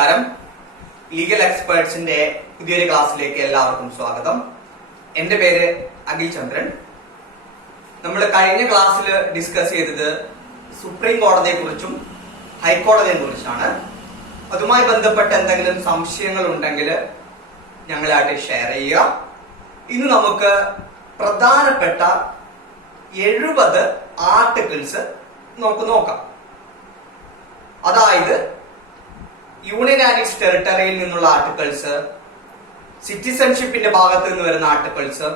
നമസ്കാരം. ലീഗൽ എക്സ്പേർട്സിന്റെ പുതിയൊരു ക്ലാസ്സിലേക്ക് എല്ലാവർക്കും സ്വാഗതം. എന്റെ പേര് അഖിൽ ചന്ദ്രൻ. നമ്മൾ കഴിഞ്ഞ ക്ലാസ്സിൽ ഡിസ്കസ് ചെയ്തത് സുപ്രീം കോടതിയെ കുറിച്ചും ഹൈക്കോടതിയെ കുറിച്ചാണ്. അതുമായി ബന്ധപ്പെട്ട എന്തെങ്കിലും സംശയങ്ങൾ ഉണ്ടെങ്കിൽ ഞങ്ങളായിട്ട് ഷെയർ ചെയ്യുക. ഇന്ന് നമുക്ക് പ്രധാനപ്പെട്ട 70 ആർട്ടിക്കിൾസ് നമുക്ക് നോക്കാം. അതായത് യൂണിയൻ ആൻഡ് ടെറിട്ടറിയിൽ നിന്നുള്ള ആർട്ടിക്കിൾസ്, സിറ്റിസൺഷിപ്പിന്റെ ഭാഗത്ത് നിന്ന് വരുന്ന ആർട്ടിക്കിൾസ്,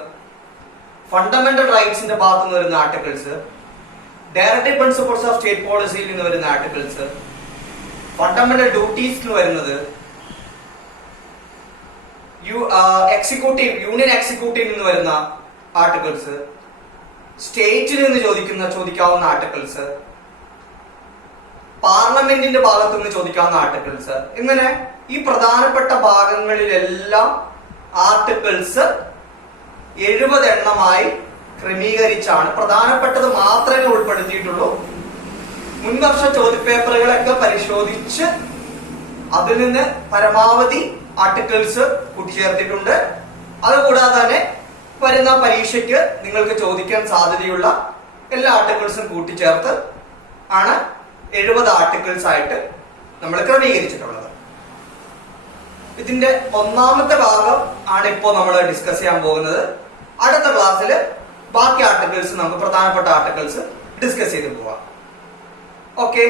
ഫണ്ടമെന്റൽ റൈറ്റ്സിന്റെ ഭാഗത്ത് നിന്ന് വരുന്ന articles, directive principles of state പോളിസിയിൽ നിന്ന് വരുന്ന ആർട്ടിക്കിൾസ്, ഫണ്ടമെന്റൽ ഡ്യൂട്ടീസിൽ വരുന്നത്, യൂണിയൻ എക്സിക്യൂട്ടീവിൽ നിന്ന് വരുന്ന ആർട്ടിക്കിൾസ്, സ്റ്റേറ്റിൽ നിന്ന് ചോദിക്കാവുന്ന ആർട്ടിക്കിൾസ്, പാർലമെന്റിന്റെ ഭാഗത്തു നിന്ന് ചോദിക്കാവുന്ന ആർട്ടിക്കിൾസ്, ഇങ്ങനെ ഈ പ്രധാനപ്പെട്ട ഭാഗങ്ങളിലെല്ലാം ആർട്ടിക്കിൾസ് 70 എണ്ണമായി ക്രമീകരിച്ചാണ്. പ്രധാനപ്പെട്ടത് മാത്രമേ ഉൾപ്പെടുത്തിയിട്ടുള്ളൂ. മുൻവർഷ ചോദ്യപേപ്പറുകളൊക്കെ പരിശോധിച്ച് അതിൽ നിന്ന് പരമാവധി ആർട്ടിക്കിൾസ് കൂട്ടിച്ചേർത്തിട്ടുണ്ട്. അതുകൂടാതെ തന്നെ വരുന്ന പരീക്ഷയ്ക്ക് നിങ്ങൾക്ക് ചോദിക്കാൻ സാധ്യതയുള്ള എല്ലാ ആർട്ടിക്കിൾസും കൂട്ടിച്ചേർത്ത് ആണ് 70 ആർട്ടിക്കിൾസ് ആയിട്ട് നമ്മൾ ക്രമീകരിച്ചിട്ടുള്ളത്. ഇതിന്റെ ഒന്നാമത്തെ ഭാഗം ആണ് ഇപ്പോൾ നമ്മൾ ഡിസ്കസ് ചെയ്യാൻ പോകുന്നത്. അടുത്ത ക്ലാസ്സിൽ ബാക്കി ആർട്ടിക്കിൾസ്, നമുക്ക് പ്രധാനപ്പെട്ട ആർട്ടിക്കിൾസ് ഡിസ്കസ് ചെയ്ത് പോവാം. ഓക്കെ,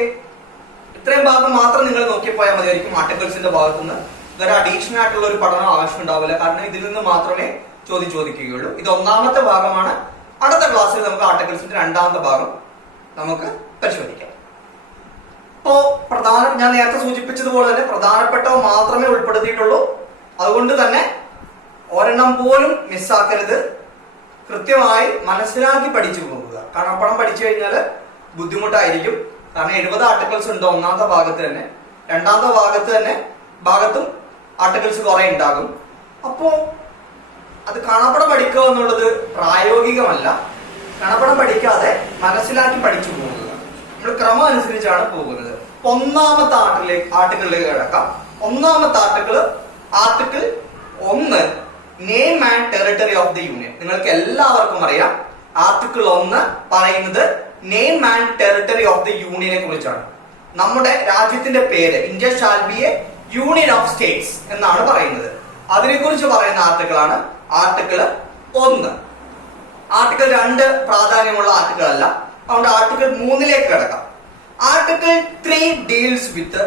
ഇത്രയും ഭാഗം മാത്രം നിങ്ങൾ നോക്കിപ്പോയാൽ മതിയായിരിക്കും. ആർട്ടിക്കിൾസിന്റെ ഭാഗത്തുനിന്ന് വേറെ അഡീഷണൽ ആയിട്ടുള്ള ഒരു പഠനം ആവശ്യം ഉണ്ടാവില്ല. കാരണം ഇതിൽ നിന്ന് മാത്രമേ ചോദിക്കുകയുള്ളൂ. ഇത് ഒന്നാമത്തെ ഭാഗമാണ്. അടുത്ത ക്ലാസ്സിൽ നമുക്ക് ആർട്ടിക്കിൾസിന്റെ രണ്ടാമത്തെ ഭാഗം നമുക്ക് പരിശോധിക്കാം. ഇപ്പോ ഞാൻ നേരത്തെ സൂചിപ്പിച്ചതുപോലെ തന്നെ പ്രധാനപ്പെട്ടവ മാത്രമേ ഉൾപ്പെടുത്തിയിട്ടുള്ളൂ. അതുകൊണ്ട് തന്നെ ഒരെണ്ണം പോലും മിസ്സാക്കരുത്. കൃത്യമായി മനസ്സിലാക്കി പഠിച്ചു പോകുക. കാണാപ്പടം പഠിച്ചു കഴിഞ്ഞാൽ ബുദ്ധിമുട്ടായിരിക്കും. കാരണം 70 ആർട്ടിക്കിൾസ് ഉണ്ട് ഒന്നാമത്തെ ഭാഗത്ത് തന്നെ. രണ്ടാമത്തെ ഭാഗത്തും ആർട്ടിക്കിൾസ് കുറെ ഉണ്ടാകും. അപ്പോ അത് കാണാപ്പടം പഠിക്കുക എന്നുള്ളത് പ്രായോഗികമല്ല. കാണാപ്പടം പഠിക്കാതെ മനസ്സിലാക്കി പഠിച്ചു പോകുക. നമ്മൾ ക്രമം അനുസരിച്ചാണ് പോകുന്നത്. ഒന്നാമത്തെ ആർട്ടിക്കിളിലേക്ക് കിടക്കാം. ഒന്നാമത്തെ article 1, name and territory of the union. നിങ്ങൾക്ക് എല്ലാവർക്കും അറിയാം, ആർട്ടിക്കിൾ 1 പറയുന്നത് name and territory of the യൂണിയനെ കുറിച്ചാണ്. നമ്മുടെ രാജ്യത്തിന്റെ പേര്, India shall be a union of states എന്നാണ് പറയുന്നത്. അതിനെക്കുറിച്ച് പറയുന്ന ആർട്ടിക്കിളാണ് ആർട്ടിക്കിൾ 1. ആർട്ടിക്കിൾ 2 പ്രാധാന്യമുള്ള ആർട്ടിക്കിൾ അല്ല. അതുകൊണ്ട് ആർട്ടിക്കിൾ 3ലേക്ക് കിടക്കാം. Article 3 deals with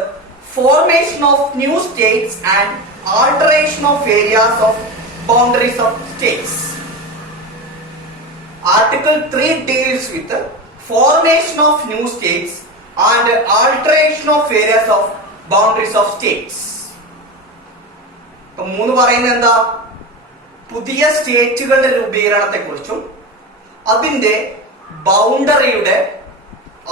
formation of new states and alteration of areas of boundaries of States. Article 3 deals with formation of new states and alteration of areas of boundaries of States. ഇപ്പൊ 3 പറയുന്നത് എന്താ? പുതിയ സ്റ്റേറ്റുകളുടെ രൂപീകരണത്തെ കുറിച്ചും അതിന്റെ ബൗണ്ടറിയുടെ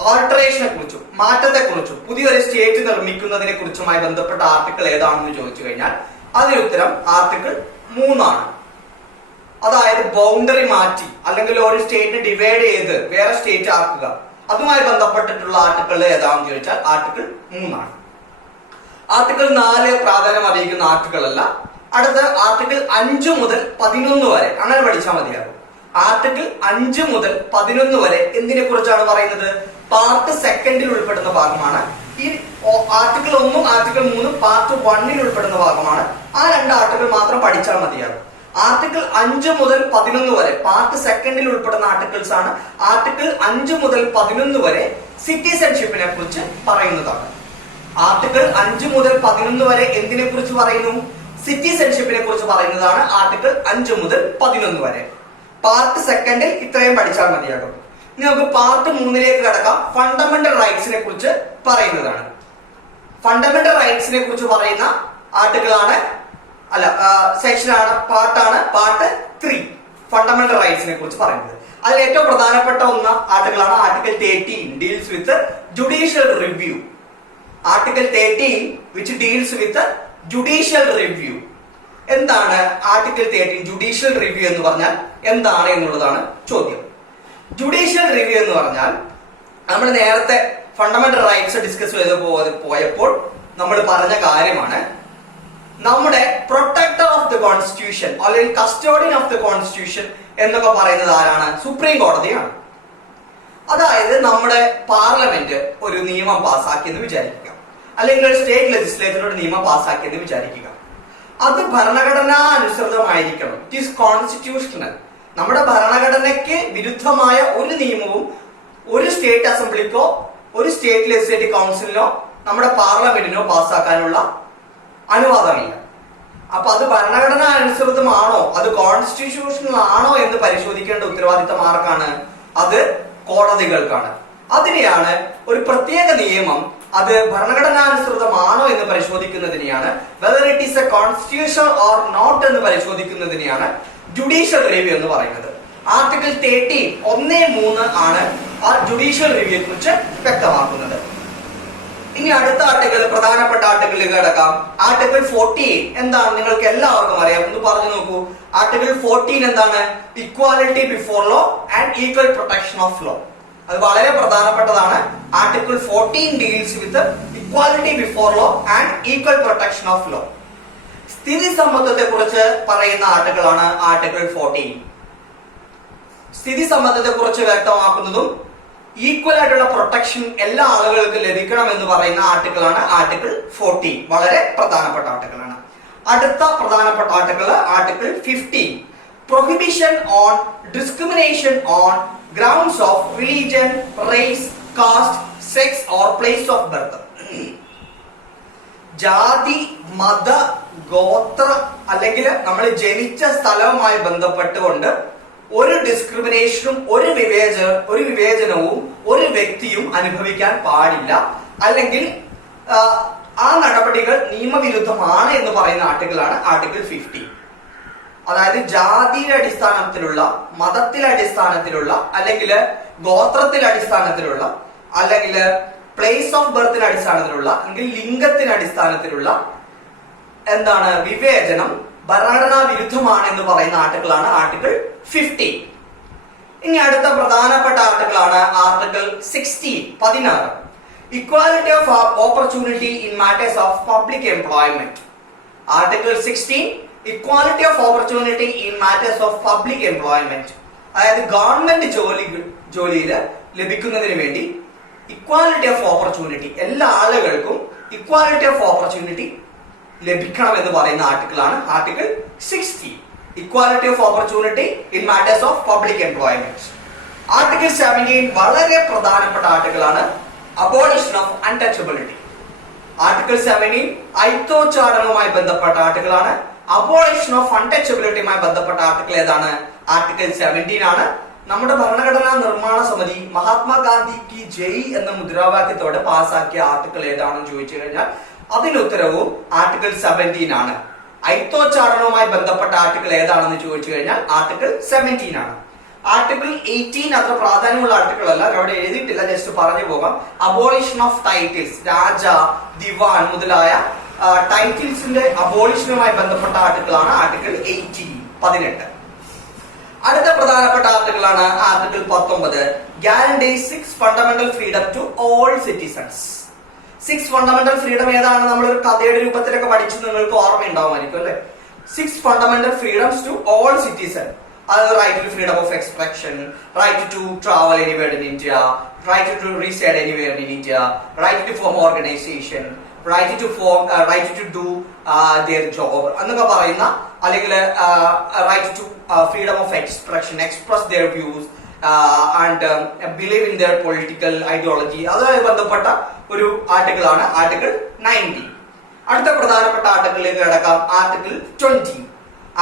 ആൾട്ടറേഷനെ കുറിച്ചും മാറ്റത്തെ കുറിച്ചും പുതിയൊരു സ്റ്റേറ്റ് നിർമ്മിക്കുന്നതിനെ കുറിച്ചുമായി ബന്ധപ്പെട്ട ആർട്ടിക്കിൾ ഏതാണെന്ന് ചോദിച്ചു കഴിഞ്ഞാൽ അതിന് ഉത്തരം ആർട്ടിക്കിൾ 3 ആണ്. അതായത് ബൗണ്ടറി മാറ്റി അല്ലെങ്കിൽ ഒരു സ്റ്റേറ്റ് ഡിവൈഡ് ചെയ്ത് വേറെ സ്റ്റേറ്റ് ആക്കുക, അതുമായി ബന്ധപ്പെട്ടിട്ടുള്ള ആർട്ടിക്കിൾ ഏതാണെന്ന് ചോദിച്ചാൽ ആർട്ടിക്കിൾ 3 ആണ്. ആർട്ടിക്കിൾ 4 പ്രാധാന്യം അറിയിക്കുന്ന ആർട്ടിക്കിൾ അല്ല. അടുത്ത ആർട്ടിക്കിൾ 5 മുതൽ 11 വരെ അങ്ങനെ പഠിച്ചാൽ മതിയാകും. ആർട്ടിക്കിൾ 5 മുതൽ 11 വരെ എന്തിനെ കുറിച്ചാണ് പറയുന്നത്? പാർട്ട് 2 ഉൾപ്പെടുന്ന ഭാഗമാണ്. ഈ ആർട്ടിക്കിൾ 1ഉം ആർട്ടിക്കിൾ 3ഉം പാർട്ട് 1 ഉൾപ്പെടുന്ന ഭാഗമാണ്. ആ 2 ആർട്ടിക്കിൾ മാത്രം പഠിച്ചാൽ മതിയാകും. ആർട്ടിക്കിൾ 5 മുതൽ 11 വരെ പാർട്ട് 2 ഉൾപ്പെടുന്ന ആർട്ടിക്കിൾസ് ആണ്. ആർട്ടിക്കിൾ 5 മുതൽ 11 വരെ സിറ്റിസൺഷിപ്പിനെ കുറിച്ച് പറയുന്നതാണ്. ആർട്ടിക്കിൾ 5 മുതൽ 11 വരെ എന്തിനെ കുറിച്ച് പറയുന്നു? സിറ്റിസൺഷിപ്പിനെ കുറിച്ച് പറയുന്നതാണ് ആർട്ടിക്കിൾ 5 മുതൽ 11 വരെ. പാർട്ട് 2 ഇത്രയും പഠിച്ചാൽ മതിയാകും. ഇനി നമുക്ക് പാർട്ട് 3ലേക്ക് കടക്കാം. ഫണ്ടമെന്റൽ റൈറ്റ്സിനെ കുറിച്ച് പറയുന്നതാണ്. ഫണ്ടമെന്റൽ റൈറ്റ്സിനെ കുറിച്ച് പറയുന്ന സെക്ഷനാണ്, പാർട്ട് 3 ഫണ്ടമെന്റൽ റൈറ്റ്സിനെ കുറിച്ച് പറയുന്നത്. അതിൽ ഏറ്റവും പ്രധാനപ്പെട്ട ആർട്ടിക്കിളാണ് article 13 deals with judicial review. Article 13 which deals with judicial review. എന്താണ് ആർട്ടിക്കിൾ 13 ജുഡീഷ്യൽ റിവ്യൂ എന്ന് പറഞ്ഞാൽ എന്താണ് എന്നുള്ളതാണ് ചോദ്യം. ജുഡീഷ്യൽ റിവ്യൂ എന്ന് പറഞ്ഞാൽ നമ്മൾ നേരത്തെ ഫണ്ടമെന്റൽ റൈറ്റ്സ് ഡിസ്കസ് ചെയ്ത് പോയപ്പോൾ നമ്മൾ പറഞ്ഞ കാര്യമാണ്. നമ്മുടെ പ്രൊട്ടക്ടർ ഓഫ് ദി കോൺസ്റ്റിറ്റ്യൂഷൻ അല്ലെങ്കിൽ കസ്റ്റോഡിയൻ ഓഫ് ദി കോൺസ്റ്റിറ്റ്യൂഷൻ എന്നൊക്കെ പറയുന്നത് ആരാണ്? സുപ്രീം കോടതിയാണ്. അതായത് നമ്മുടെ പാർലമെന്റ് ഒരു നിയമം പാസ്സാക്കിയെന്ന് വിചാരിക്കുക, അല്ലെങ്കിൽ ഒരു സ്റ്റേറ്റ് ലെജിസ്ലേച്ചർ ഒരു നിയമം പാസ്സാക്കിയെന്ന് വിചാരിക്കുക. അത് ഭരണഘടനാ അനുസൃതമായിരിക്കണം. It is constitutional. നമ്മുടെ ഭരണഘടനയ്ക്ക് വിരുദ്ധമായ ഒരു നിയമവും ഒരു സ്റ്റേറ്റ് അസംബ്ലിക്കോ ഒരു സ്റ്റേറ്റ് ലെജിസ്ലേറ്റീവ് കൗൺസിലിനോ നമ്മുടെ പാർലമെന്റിനോ പാസ്സാക്കാനുള്ള അനുവാദമില്ല. അപ്പൊ അത് ഭരണഘടനാ അനുസൃതമാണോ, അത് കോൺസ്റ്റിറ്റ്യൂഷണൽ ആണോ എന്ന് പരിശോധിക്കേണ്ട ഉത്തരവാദിത്തം ആർക്കാണ്? അത് കോടതികൾക്കാണ്. അതിനെയാണ് ഒരു പ്രത്യേക നിയമം അത് ഭരണഘടനാനുസൃതമാണോ എന്ന് പരിശോധിക്കുന്നതിനെയാണ്, whether it is a constitution or not എന്ന് പരിശോധിക്കുന്നതിനെയാണ് ജുഡീഷ്യൽ റിവ്യൂ എന്ന് പറയുന്നത്. ആർട്ടിക്കിൾ 13 1(3) ആണ് ആ ജുഡീഷ്യൽ റിവ്യൂയെ കുറിച്ച് വ്യക്തമാക്കുന്നത്. ഇനി അടുത്ത ആർട്ടിക്കിൾ, പ്രധാനപ്പെട്ട ആർട്ടിക്കിളിൽ കിടക്കാം. ആർട്ടിക്കിൾ 14 എന്താണ്? നിങ്ങൾക്ക് എല്ലാവർക്കും അറിയാം, ഒന്ന് പറഞ്ഞു നോക്കൂ. ആർട്ടിക്കിൾ 14 എന്താണ്? Equality before law and equal protection of law. അത് വളരെ പ്രധാനപ്പെട്ടതാണ്. Article 14 deals with equality before law and equal protection of law. സ്ഥിതി സമ്മതത്തെ കുറിച്ച് പറയുന്ന ആർട്ടിക്കിൾ ആണ് ആർട്ടിക്കിൾ 14. സ്ഥിതി സമ്മതത്തെ കുറിച്ച് വ്യക്തമാക്കുന്നതും ഈക്വൽ ആയിട്ടുള്ള പ്രൊട്ടക്ഷൻ എല്ലാ ആളുകൾക്കും ലഭിക്കണം എന്ന് പറയുന്ന ആർട്ടിക്കിൾ ആണ് ആർട്ടിക്കിൾ 14. വളരെ പ്രധാനപ്പെട്ട ആർട്ടിക്കിൾ ആണ്. അടുത്ത പ്രധാനപ്പെട്ട article article 15, prohibition on discrimination on grounds of religion, race, caste, sex or place of birth. ജാതി, മത, ഗോത്ര അല്ലെങ്കിൽ നമ്മൾ ജനിച്ച സ്ഥലവുമായി ബന്ധപ്പെട്ടുകൊണ്ട് ഒരു ഡിസ്ക്രിമിനേഷനും ഒരു വിവേചനവും ഒരു വ്യക്തിയും അനുഭവിക്കാൻ പാടില്ല, അല്ലെങ്കിൽ ആ നടപടികൾ നിയമവിരുദ്ധമാണ് എന്ന് പറയുന്ന ആർട്ടിക്കിളാണ് ആർട്ടിക്കിൾ 15. അതായത് ജാതിയുടെ അടിസ്ഥാനത്തിലുള്ള, മതത്തിലെ അടിസ്ഥാനത്തിലുള്ള, അല്ലെങ്കിൽ ഗോത്രത്തിലെ അടിസ്ഥാനത്തിലുള്ള, അല്ലെങ്കിൽ പ്ലേസ് ഓഫ് ബർത്തിന് അടിസ്ഥാനത്തിലുള്ള, അല്ലെങ്കിൽ ലിംഗത്തിന് അടിസ്ഥാനത്തിലുള്ള എന്താണ് വിവേചനം ഭരണഘടനാ വിരുദ്ധമാണ് എന്ന് പറയുന്ന ആർട്ടിക്കിളാണ് ആർട്ടിക്കിൾ 15. ഇനി അടുത്ത പ്രധാനപ്പെട്ട ആർട്ടിക്കിൾ ആണ് article 16. Equality of opportunity in matters of public employment. Article 16, equality of opportunity in matters of public employment. അതായത് ഗവൺമെന്റ് ജോലിയിൽ ലഭിക്കുന്നതിന് വേണ്ടി ഇക്വാലിറ്റി ഓഫ് ഓപ്പർച്യൂണിറ്റി, എല്ലാ ആളുകൾക്കും ഇക്വാലിറ്റി ഓഫ് ഓപ്പർച്യൂണിറ്റി ലഭിക്കണം എന്ന് പറയുന്ന ആർട്ടിക്കിൾ ആണ് article 60, equality of opportunity in matters of public employment. Article 17 വളരെ പ്രധാനപ്പെട്ട ആർട്ടിക്കിൾ ആണ്, അബോളിഷൻ ഓഫ് അൺടച്ചബിലിറ്റി. ആർട്ടിക്കിൾ 17 അയിത്തോച്ചാടനവുമായി ബന്ധപ്പെട്ട ആർട്ടിക്കിൾ ആണ്. അബോളിഷൻ ഓഫ് അൺടച്ചബിലിറ്റിയുമായി ബന്ധപ്പെട്ട ആർട്ടിക്കിൾ ഏതാണ്? ആർട്ടിക്കിൾ 17 ആണ്. നമ്മുടെ ഭരണഘടനാ നിർമ്മാണ സമിതി മഹാത്മാഗാന്ധിക്ക് ജയ് എന്ന മുദ്രാവാക്യത്തോടെ പാസാക്കിയ ആർട്ടിക്കിൾ ഏതാണെന്ന് ചോദിച്ചു കഴിഞ്ഞാൽ അതിന് ഉത്തരവും ആർട്ടിക്കിൾ 17 ആണ്. അയിത്തോച്ചാടനവുമായി ബന്ധപ്പെട്ട ആർട്ടിക്കിൾ ഏതാണെന്ന് ചോദിച്ചു കഴിഞ്ഞാൽ ആർട്ടിക്കിൾ 17 ആണ്. ആർട്ടിക്കിൾ 18 അത്ര പ്രാധാന്യമുള്ള ആർട്ടിക്കിൾ അല്ല, അവിടെ എഴുതിയിട്ടില്ല, ജസ്റ്റ് പറഞ്ഞു പോകാം. അബോളിഷൻ ഓഫ് ടൈറ്റിൽസ്, രാജ, ദിവാൻ മുതലായ ടൈറ്റിൽസിന്റെ അബോളിഷനുമായി ബന്ധപ്പെട്ട ആർട്ടിക്കിൾ ആണ് ആർട്ടിക്കിൾ 18. അടുത്ത പ്രധാനപ്പെട്ട ആർട്ടിക്കിൾ ആണ് article 19, guarantee 6 fundamental freedom to all citizens. 6 fundamental freedom ഏതാണ്? നമ്മളൊരു കഥയുടെ രൂപത്തിലൊക്കെ പഠിച്ചു, നിങ്ങൾക്ക് ഓർമ്മയുണ്ടാവുമായിരിക്കും അല്ലെ? 6 fundamental freedoms to all citizen. അതായത് right to freedom of expression, right to travel anywhere in India, right to reside anywhere in India, right to form organisation, right to do their job എന്നൊക്കെ പറയുന്ന, അല്ലെങ്കിൽ right to freedom of expression, express their views and believe in their political ideology, അതുമായി ബന്ധപ്പെട്ട ഒരു article ആണ് article 19. അടുത്ത പ്രധാനപ്പെട്ട ആർട്ടിക്കിളിലേക്ക് കിടക്കാം. ആർട്ടിക്കിൾ 20.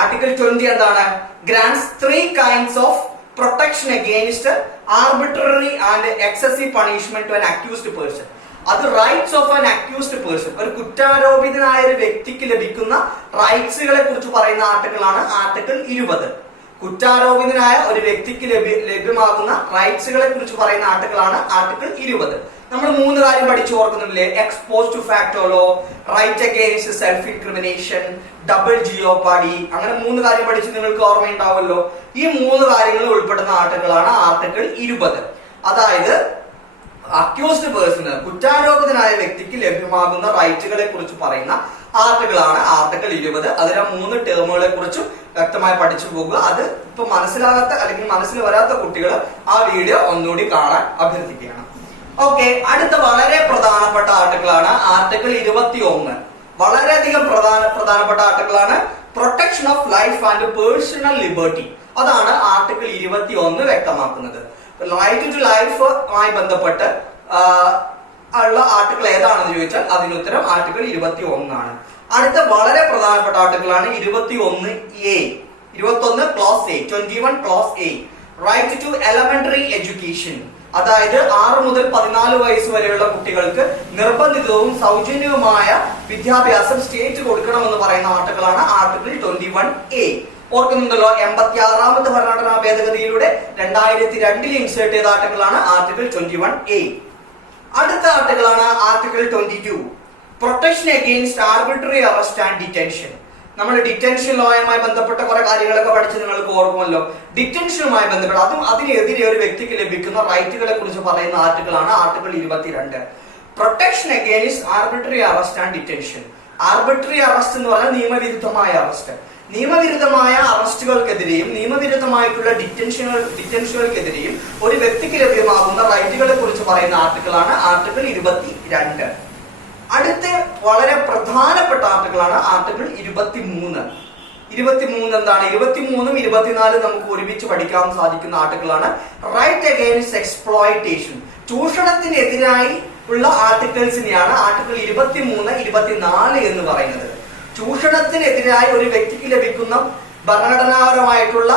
ആർട്ടിക്കിൾ 20 എന്താണ്? Grants 3 kinds of protection against arbitrary and excessive punishment to an accused person. അത് rights of an accused person, ഒരു കുറ്റാരോപിതനായ ഒരു വ്യക്തിക്ക് ലഭിക്കുന്ന റൈറ്റ്സുകളെ കുറിച്ച് പറയുന്ന ആർട്ടിക്കിൾ ആണ് ആർട്ടിക്കിൾ 20. കുറ്റാരോപിതനായ ഒരു വ്യക്തിക്ക് ലഭ്യമാകുന്ന റൈറ്റ്സുകളെ കുറിച്ച് പറയുന്ന ആർട്ടിക്കിൾ ആണ് ആർട്ടിക്കിൾ 20. നമ്മൾ 3 കാര്യം പഠിച്ചു ഓർക്കുന്നില്ലേ? Ex post facto law, right against self incrimination, double jeopardy, അങ്ങനെ 3 കാര്യം പഠിച്ച് നിങ്ങൾക്ക് ഓർമ്മയുണ്ടാവുമല്ലോ. ഈ 3 കാര്യങ്ങൾ ഉൾപ്പെടുന്ന ആർട്ടിക്കിൾ ആണ് ആർട്ടിക്കിൾ 20. അതായത് അക്യൂസ്ഡ് പേഴ്സണ്, കുറ്റാരോപിതനായ വ്യക്തിക്ക് ലഭ്യമാകുന്ന റൈറ്റുകളെ കുറിച്ച് പറയുന്ന ആർട്ടിക്കിളാണ് ആർട്ടിക്കിൾ 20. അതിലെ 3 ടേമുകളെ കുറിച്ചും വ്യക്തമായി പഠിച്ചു പോകുക. അത് ഇപ്പൊ മനസ്സിലാകാത്ത അല്ലെങ്കിൽ മനസ്സിൽ വരാത്ത കുട്ടികൾ ആ വീഡിയോ ഒന്നുകൂടി കാണാൻ അഭ്യർത്ഥിക്കുകയാണ്. ഓക്കെ, അടുത്ത വളരെ പ്രധാനപ്പെട്ട ആർട്ടിക്കിളാണ് ആർട്ടിക്കിൾ 21. വളരെയധികം പ്രധാനപ്പെട്ട ആർട്ടിക്കിളാണ് protection of life and personal liberty. അതാണ് ആർട്ടിക്കിൾ 21 വ്യക്തമാക്കുന്നത്. റൈറ്റ് ടു ലൈഫുമായി ബന്ധപ്പെട്ട് ഉള്ള ആർട്ടിക്കിൾ ഏതാണെന്ന് ചോദിച്ചാൽ അതിനുത്തരം ആർട്ടിക്കിൾ 21 ആണ്. അടുത്ത വളരെ പ്രധാനപ്പെട്ട ആർട്ടിക്കിളാണ് 21A, 21 clause A, 21 clause A, right to elementary education. അതായത് 6 മുതൽ 14 വയസ്സ് വരെയുള്ള കുട്ടികൾക്ക് നിർബന്ധിതവും സൗജന്യവുമായ വിദ്യാഭ്യാസം സ്റ്റേറ്റ് കൊടുക്കണമെന്ന് പറയുന്ന ആർട്ടിക്കിളാണ് ആർട്ടിക്കിൾ 21A. ഓർക്കുന്നുണ്ടല്ലോ, 86ാമത്തെ ഭരണഘടനാ ഭേദഗതിയിലൂടെ 2002 ഇൻസേർട്ട് ചെയ്ത ആർട്ടിക്കിളാണ് ആർട്ടിക്കിൾ 21A. അടുത്ത ആർട്ടിക്കിളാണ് article 22, protection against arbitrary arrest and detention. നമ്മൾ ഡിറ്റൻഷൻ ലോയുമായി ബന്ധപ്പെട്ട കുറെ കാര്യങ്ങളൊക്കെ പഠിച്ച് നിങ്ങൾക്ക് ഓർക്കുമല്ലോ. ഡിറ്റൻഷനുമായി ബന്ധപ്പെട്ട് അതിനെതിരെ ഒരു വ്യക്തിക്ക് ലഭിക്കുന്ന റൈറ്റുകളെ കുറിച്ച് പറയുന്ന ആർട്ടിക്കിളാണ് article 22, protection against arbitrary arrest and detention. Arbitrary arrest എന്ന് പറഞ്ഞാൽ നിയമവിരുദ്ധമായ അറസ്റ്റ്. നിയമവിരുദ്ധമായ അറസ്റ്റുകൾക്കെതിരെയും നിയമവിരുദ്ധമായിട്ടുള്ള ഡിറ്റൻഷനുകൾക്കെതിരെയും ഒരു വ്യക്തിക്ക് ലഭ്യമാകുന്ന റൈറ്റുകളെ കുറിച്ച് പറയുന്ന ആർട്ടിക്കിളാണ് ആർട്ടിക്കിൾ 22. അടുത്ത വളരെ പ്രധാനപ്പെട്ട ആർട്ടിക്കിളാണ് ആർട്ടിക്കിൾ 23. 23 എന്താണ്? 23ഉം 24 നമുക്ക് ഒരുമിച്ച് പഠിക്കാൻ സാധിക്കുന്ന ആർട്ടിക്കിളാണ് റൈറ്റ് അഗെയിൻസ്റ്റ് എക്സ്പ്ലോയിറ്റേഷൻ. ചൂഷണത്തിനെതിരായി ഉള്ള ആർട്ടിക്കിൾസിനെയാണ് ആർട്ടിക്കിൾ 23, 24 എന്ന് പറയുന്നത്. ചൂഷണത്തിനെതിരായി ഒരു വ്യക്തിക്ക് ലഭിക്കുന്ന ഭരണഘടനാപരമായിട്ടുള്ള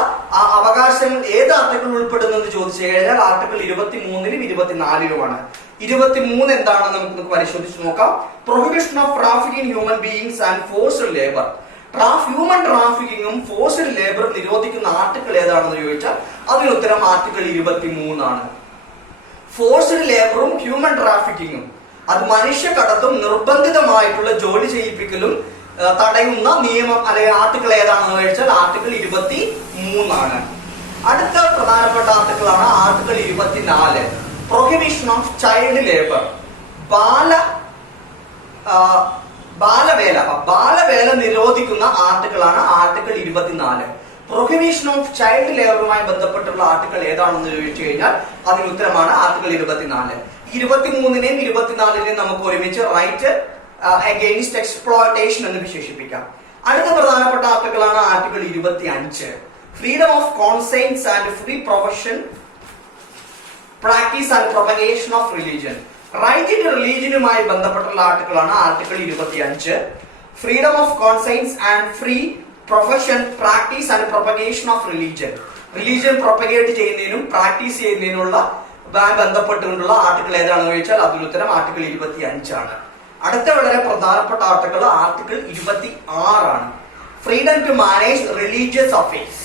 അവകാശങ്ങൾ ഏത് ആർട്ടിക്കിൾ ഉൾപ്പെടുന്നെന്ന് ചോദിച്ചു കഴിഞ്ഞാൽ ആർട്ടിക്കിൾ 23ലും 24ലുമാണ്. 23 എന്താണെന്ന് നമുക്ക് പരിശോധിച്ച് നോക്കാം. Prohibition of trafficking human beings and forced labour. Human ട്രാഫിക്കിങ്ങും ഫോഴ്സ്ഡ് ലേബറും നിരോധിക്കുന്ന ആർട്ടിക്കിൾ ഏതാണെന്ന് ചോദിച്ചാൽ അതിനുത്തരം ആർട്ടിക്കിൾ 23 ആണ്. ഫോഴ്സ്ഡ് ലേബറും ഹ്യൂമൻ ട്രാഫിക്കിങ്ങും, അത് മനുഷ്യക്കടത്തും നിർബന്ധിതമായിട്ടുള്ള ജോലി ചെയ്യിപ്പിക്കലും തടയുന്ന നിയമം അല്ലെങ്കിൽ ആർട്ടിക്കിൾ ഏതാണെന്ന് ചോദിച്ചാൽ ആർട്ടിക്കിൾ 23 ആണ്. അടുത്ത പ്രധാനപ്പെട്ട ആർട്ടിക്കിളാണ് article 24, prohibition of child labour. ബാലവേല നിരോധിക്കുന്ന ആർട്ടിക്കിളാണ് ആർട്ടിക്കിൾ 24. പ്രൊഹിബിഷൻ ഓഫ് ചൈൽഡ് ലേബറുമായി ബന്ധപ്പെട്ടുള്ള ആർട്ടിക്കിൾ ഏതാണെന്ന് ചോദിച്ചു കഴിഞ്ഞാൽ അതിനുത്തരമാണ് ആർട്ടിക്കിൾ 24. 23നെയും 24നെയും നമുക്ക് ഒരുമിച്ച് റൈറ്റ് അഗെയിൻസ്റ്റ് എക്സ്പ്ലോയിറ്റേഷൻ എന്ന് വിശേഷിപ്പിക്കാം. അടുത്ത പ്രധാനപ്പെട്ട ആർട്ടിക്കിളാണ് article 25, freedom of conscience and free profession practice and propagation of religion. Right to റിലീജിയനുമായി ബന്ധപ്പെട്ടുള്ള ആർട്ടിക്കിളാണ് article 25, freedom of conscience and free profession practice and propagation of religion. Religion propagate ചെയ്യുന്നതിനും practice ചെയ്യുന്നതിനുള്ള ബന്ധപ്പെട്ടുകൊണ്ടുള്ള ആർട്ടിക്കിൾ ഏതാണെന്ന് ചോദിച്ചാൽ അതിനുത്തരം ആർട്ടിക്കിൾ 25 ആണ്. അടുത്ത വളരെ പ്രധാനപ്പെട്ട ആർട്ടിക്കിൾ ആർട്ടിക്കിൾ 26 ആണ്, freedom to manage religious affairs.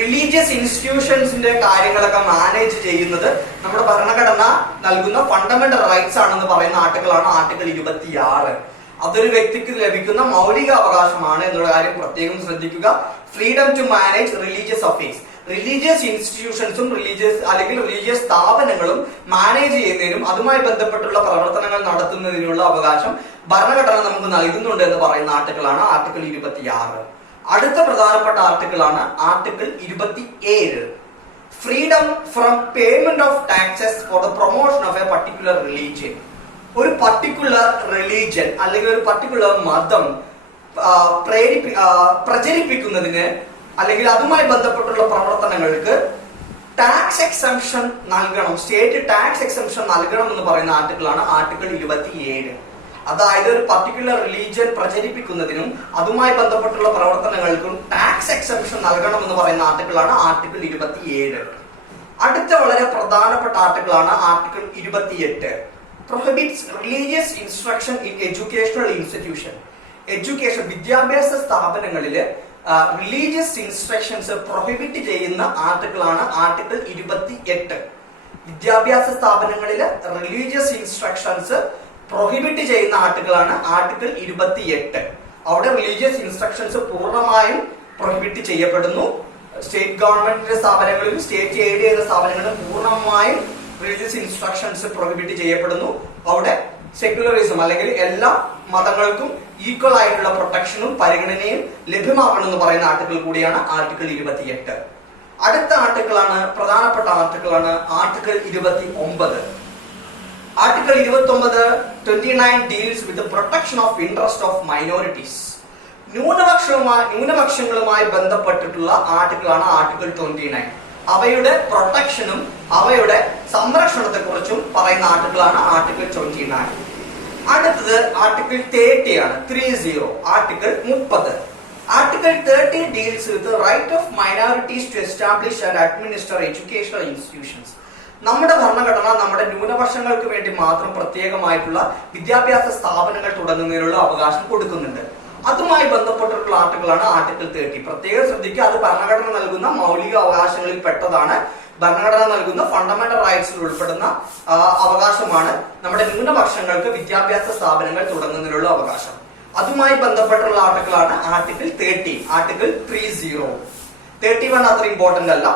Religious ഇൻസ്റ്റിറ്റ്യൂഷൻസിന്റെ കാര്യങ്ങളൊക്കെ മാനേജ് ചെയ്യുന്നത് നമ്മുടെ ഭരണഘടന നൽകുന്ന ഫണ്ടമെന്റൽ റൈറ്റ്സ് ആണെന്ന് പറയുന്ന ആർട്ടിക്കിളാണ് ആർട്ടിക്കിൾ 26. അതൊരു വ്യക്തിക്ക് ലഭിക്കുന്ന മൗലിക അവകാശമാണ് എന്നുള്ള കാര്യം പ്രത്യേകം ശ്രദ്ധിക്കുക. Freedom to manage religious affairs. Religious ഇൻസ്റ്റിറ്റ്യൂഷൻസും റിലീജിയസ് സ്ഥാപനങ്ങളും മാനേജ് ചെയ്യുന്നതിനും അതുമായി ബന്ധപ്പെട്ടുള്ള പ്രവർത്തനങ്ങൾ നടത്തുന്നതിനുള്ള അവകാശം ഭരണഘടന നമുക്ക് നൽകുന്നുണ്ട് എന്ന് പറയുന്ന ആർട്ടിക്കിളാണ് ആർട്ടിക്കിൾ 26. അടുത്ത പ്രധാനപ്പെട്ട ആർട്ടിക്കിളാണ് article 27, freedom from payment of taxes for the promotion of a particular religion. ഒരു പർട്ടിക്കുലർ റിലീജിയൻ അല്ലെങ്കിൽ ഒരു പർട്ടിക്കുലർ മതം പ്രചരിപ്പിക്കുന്നതിന് അല്ലെങ്കിൽ അതുമായി ബന്ധപ്പെട്ടുള്ള പ്രവർത്തനങ്ങൾക്ക് ടാക്സ് എക്സംഷൻ നൽകണം, സ്റ്റേറ്റ് ടാക്സ് എക്സംഷൻ നൽകണം എന്ന് പറയുന്ന ആർട്ടിക്കിളാണ് ആർട്ടിക്കിൾ 27. അതായത് ഒരു പർട്ടിക്കുലർ റിലീജിയൻ പ്രചരിപ്പിക്കുന്നതിനും അതുമായി ബന്ധപ്പെട്ടുള്ള പ്രവർത്തനങ്ങൾക്കും ടാക്സ് എക്സംഷൻ നൽകണം എന്ന് പറയുന്ന ആർട്ടിക്കിളാണ് ആർട്ടിക്കിൾ 27. അടുത്ത വളരെ പ്രധാനപ്പെട്ട ആർട്ടിക്കിളാണ് article 28, prohibits religious instruction in educational institution. വിദ്യാഭ്യാസ സ്ഥാപനങ്ങളില് റിലീജിയസ് ഇൻസ്ട്രക്ഷൻസ് പ്രൊഹിബിറ്റ് ചെയ്യുന്ന ആർട്ടിക്കിളാണ് ആർട്ടിക്കിൾ 28. വിദ്യാഭ്യാസ സ്ഥാപനങ്ങളില് റിലീജിയസ് ഇൻസ്ട്രക്ഷൻസ് പ്രൊഹിബിറ്റ് ചെയ്യുന്ന ആർട്ടിക്കിളാണ് ആർട്ടിക്കിൾ 28. അവിടെ റിലീജിയസ് ഇൻസ്ട്രക്ഷൻസ് പൂർണ്ണമായും പ്രൊഹിബിറ്റ് ചെയ്യപ്പെടുന്നു. സ്റ്റേറ്റ് ഗവൺമെന്റ് സ്ഥാപനങ്ങളിലും സ്റ്റേറ്റ് എയ്ഡ് ചെയ്യുന്ന സ്ഥാപനങ്ങളിലും പൂർണ്ണമായും റിലീജിയസ് ഇൻസ്ട്രക്ഷൻസ് പ്രൊഹിബിറ്റ് ചെയ്യപ്പെടുന്നു. അവിടെ സെക്യുലറിസം അല്ലെങ്കിൽ എല്ലാ മതങ്ങൾക്കും ഈക്വൽ ആയിട്ടുള്ള പ്രൊട്ടക്ഷനും പരിഗണനയും ലഭ്യമാക്കണമെന്ന് പറയുന്ന ആർട്ടിക്കിൾ കൂടിയാണ് ആർട്ടിക്കിൾ 28. അടുത്ത ആർട്ടിക്കിളാണ്, പ്രധാനപ്പെട്ട ആർട്ടിക്കിളാണ് article 29. Article 29 deals with protection of interest of minorities. ന്യൂനപക്ഷങ്ങളുമായി ബന്ധപ്പെട്ടിട്ടുള്ള ആർട്ടിക്കിളാണ് ആർട്ടിക്കിൾ 29. അവയുടെ പ്രൊട്ടക്ഷനും അവയുടെ സംരക്ഷണത്തെ കുറിച്ചും പറയുന്ന ആർട്ടിക്കിളാണ് ആർട്ടിക്കിൾ 29. അടുത്തത് ആർട്ടിക്കിൾ 30 ആണ്. 30 article 30. Article 30 deals with right of minorities to establish and administer educational institutions. നമ്മുടെ ഭരണഘടന നമ്മുടെ ന്യൂനപക്ഷങ്ങൾക്ക് വേണ്ടി മാത്രം പ്രത്യേകമായിട്ടുള്ള വിദ്യാഭ്യാസ സ്ഥാപനങ്ങൾ തുടങ്ങുന്നതിനുള്ള അവകാശം കൊടുക്കുന്നുണ്ട്. അതുമായി ബന്ധപ്പെട്ടിട്ടുള്ള ആർട്ടിക്കിളാണ് ആർട്ടിക്കിൾ 30. പ്രത്യേകം ശ്രദ്ധിക്കുക, അത് ഭരണഘടന നൽകുന്ന മൗലിക അവകാശങ്ങളിൽ പെട്ടതാണ്. ഭരണഘടന നൽകുന്ന ഫണ്ടമെന്റൽ റൈറ്റ്സിൽ ഉൾപ്പെടുന്ന അവകാശമാണ് നമ്മുടെ ന്യൂനപക്ഷങ്ങൾക്ക് വിദ്യാഭ്യാസ സ്ഥാപനങ്ങൾ തുടങ്ങുന്നതിനുള്ള അവകാശം. അതുമായി ബന്ധപ്പെട്ടുള്ള ആർട്ടിക്കിളാണ് ആർട്ടിക്കിൾ 30. ആർട്ടിക്കിൾ 30. 31 അത്ര ഇമ്പോർട്ടന്റ് അല്ല.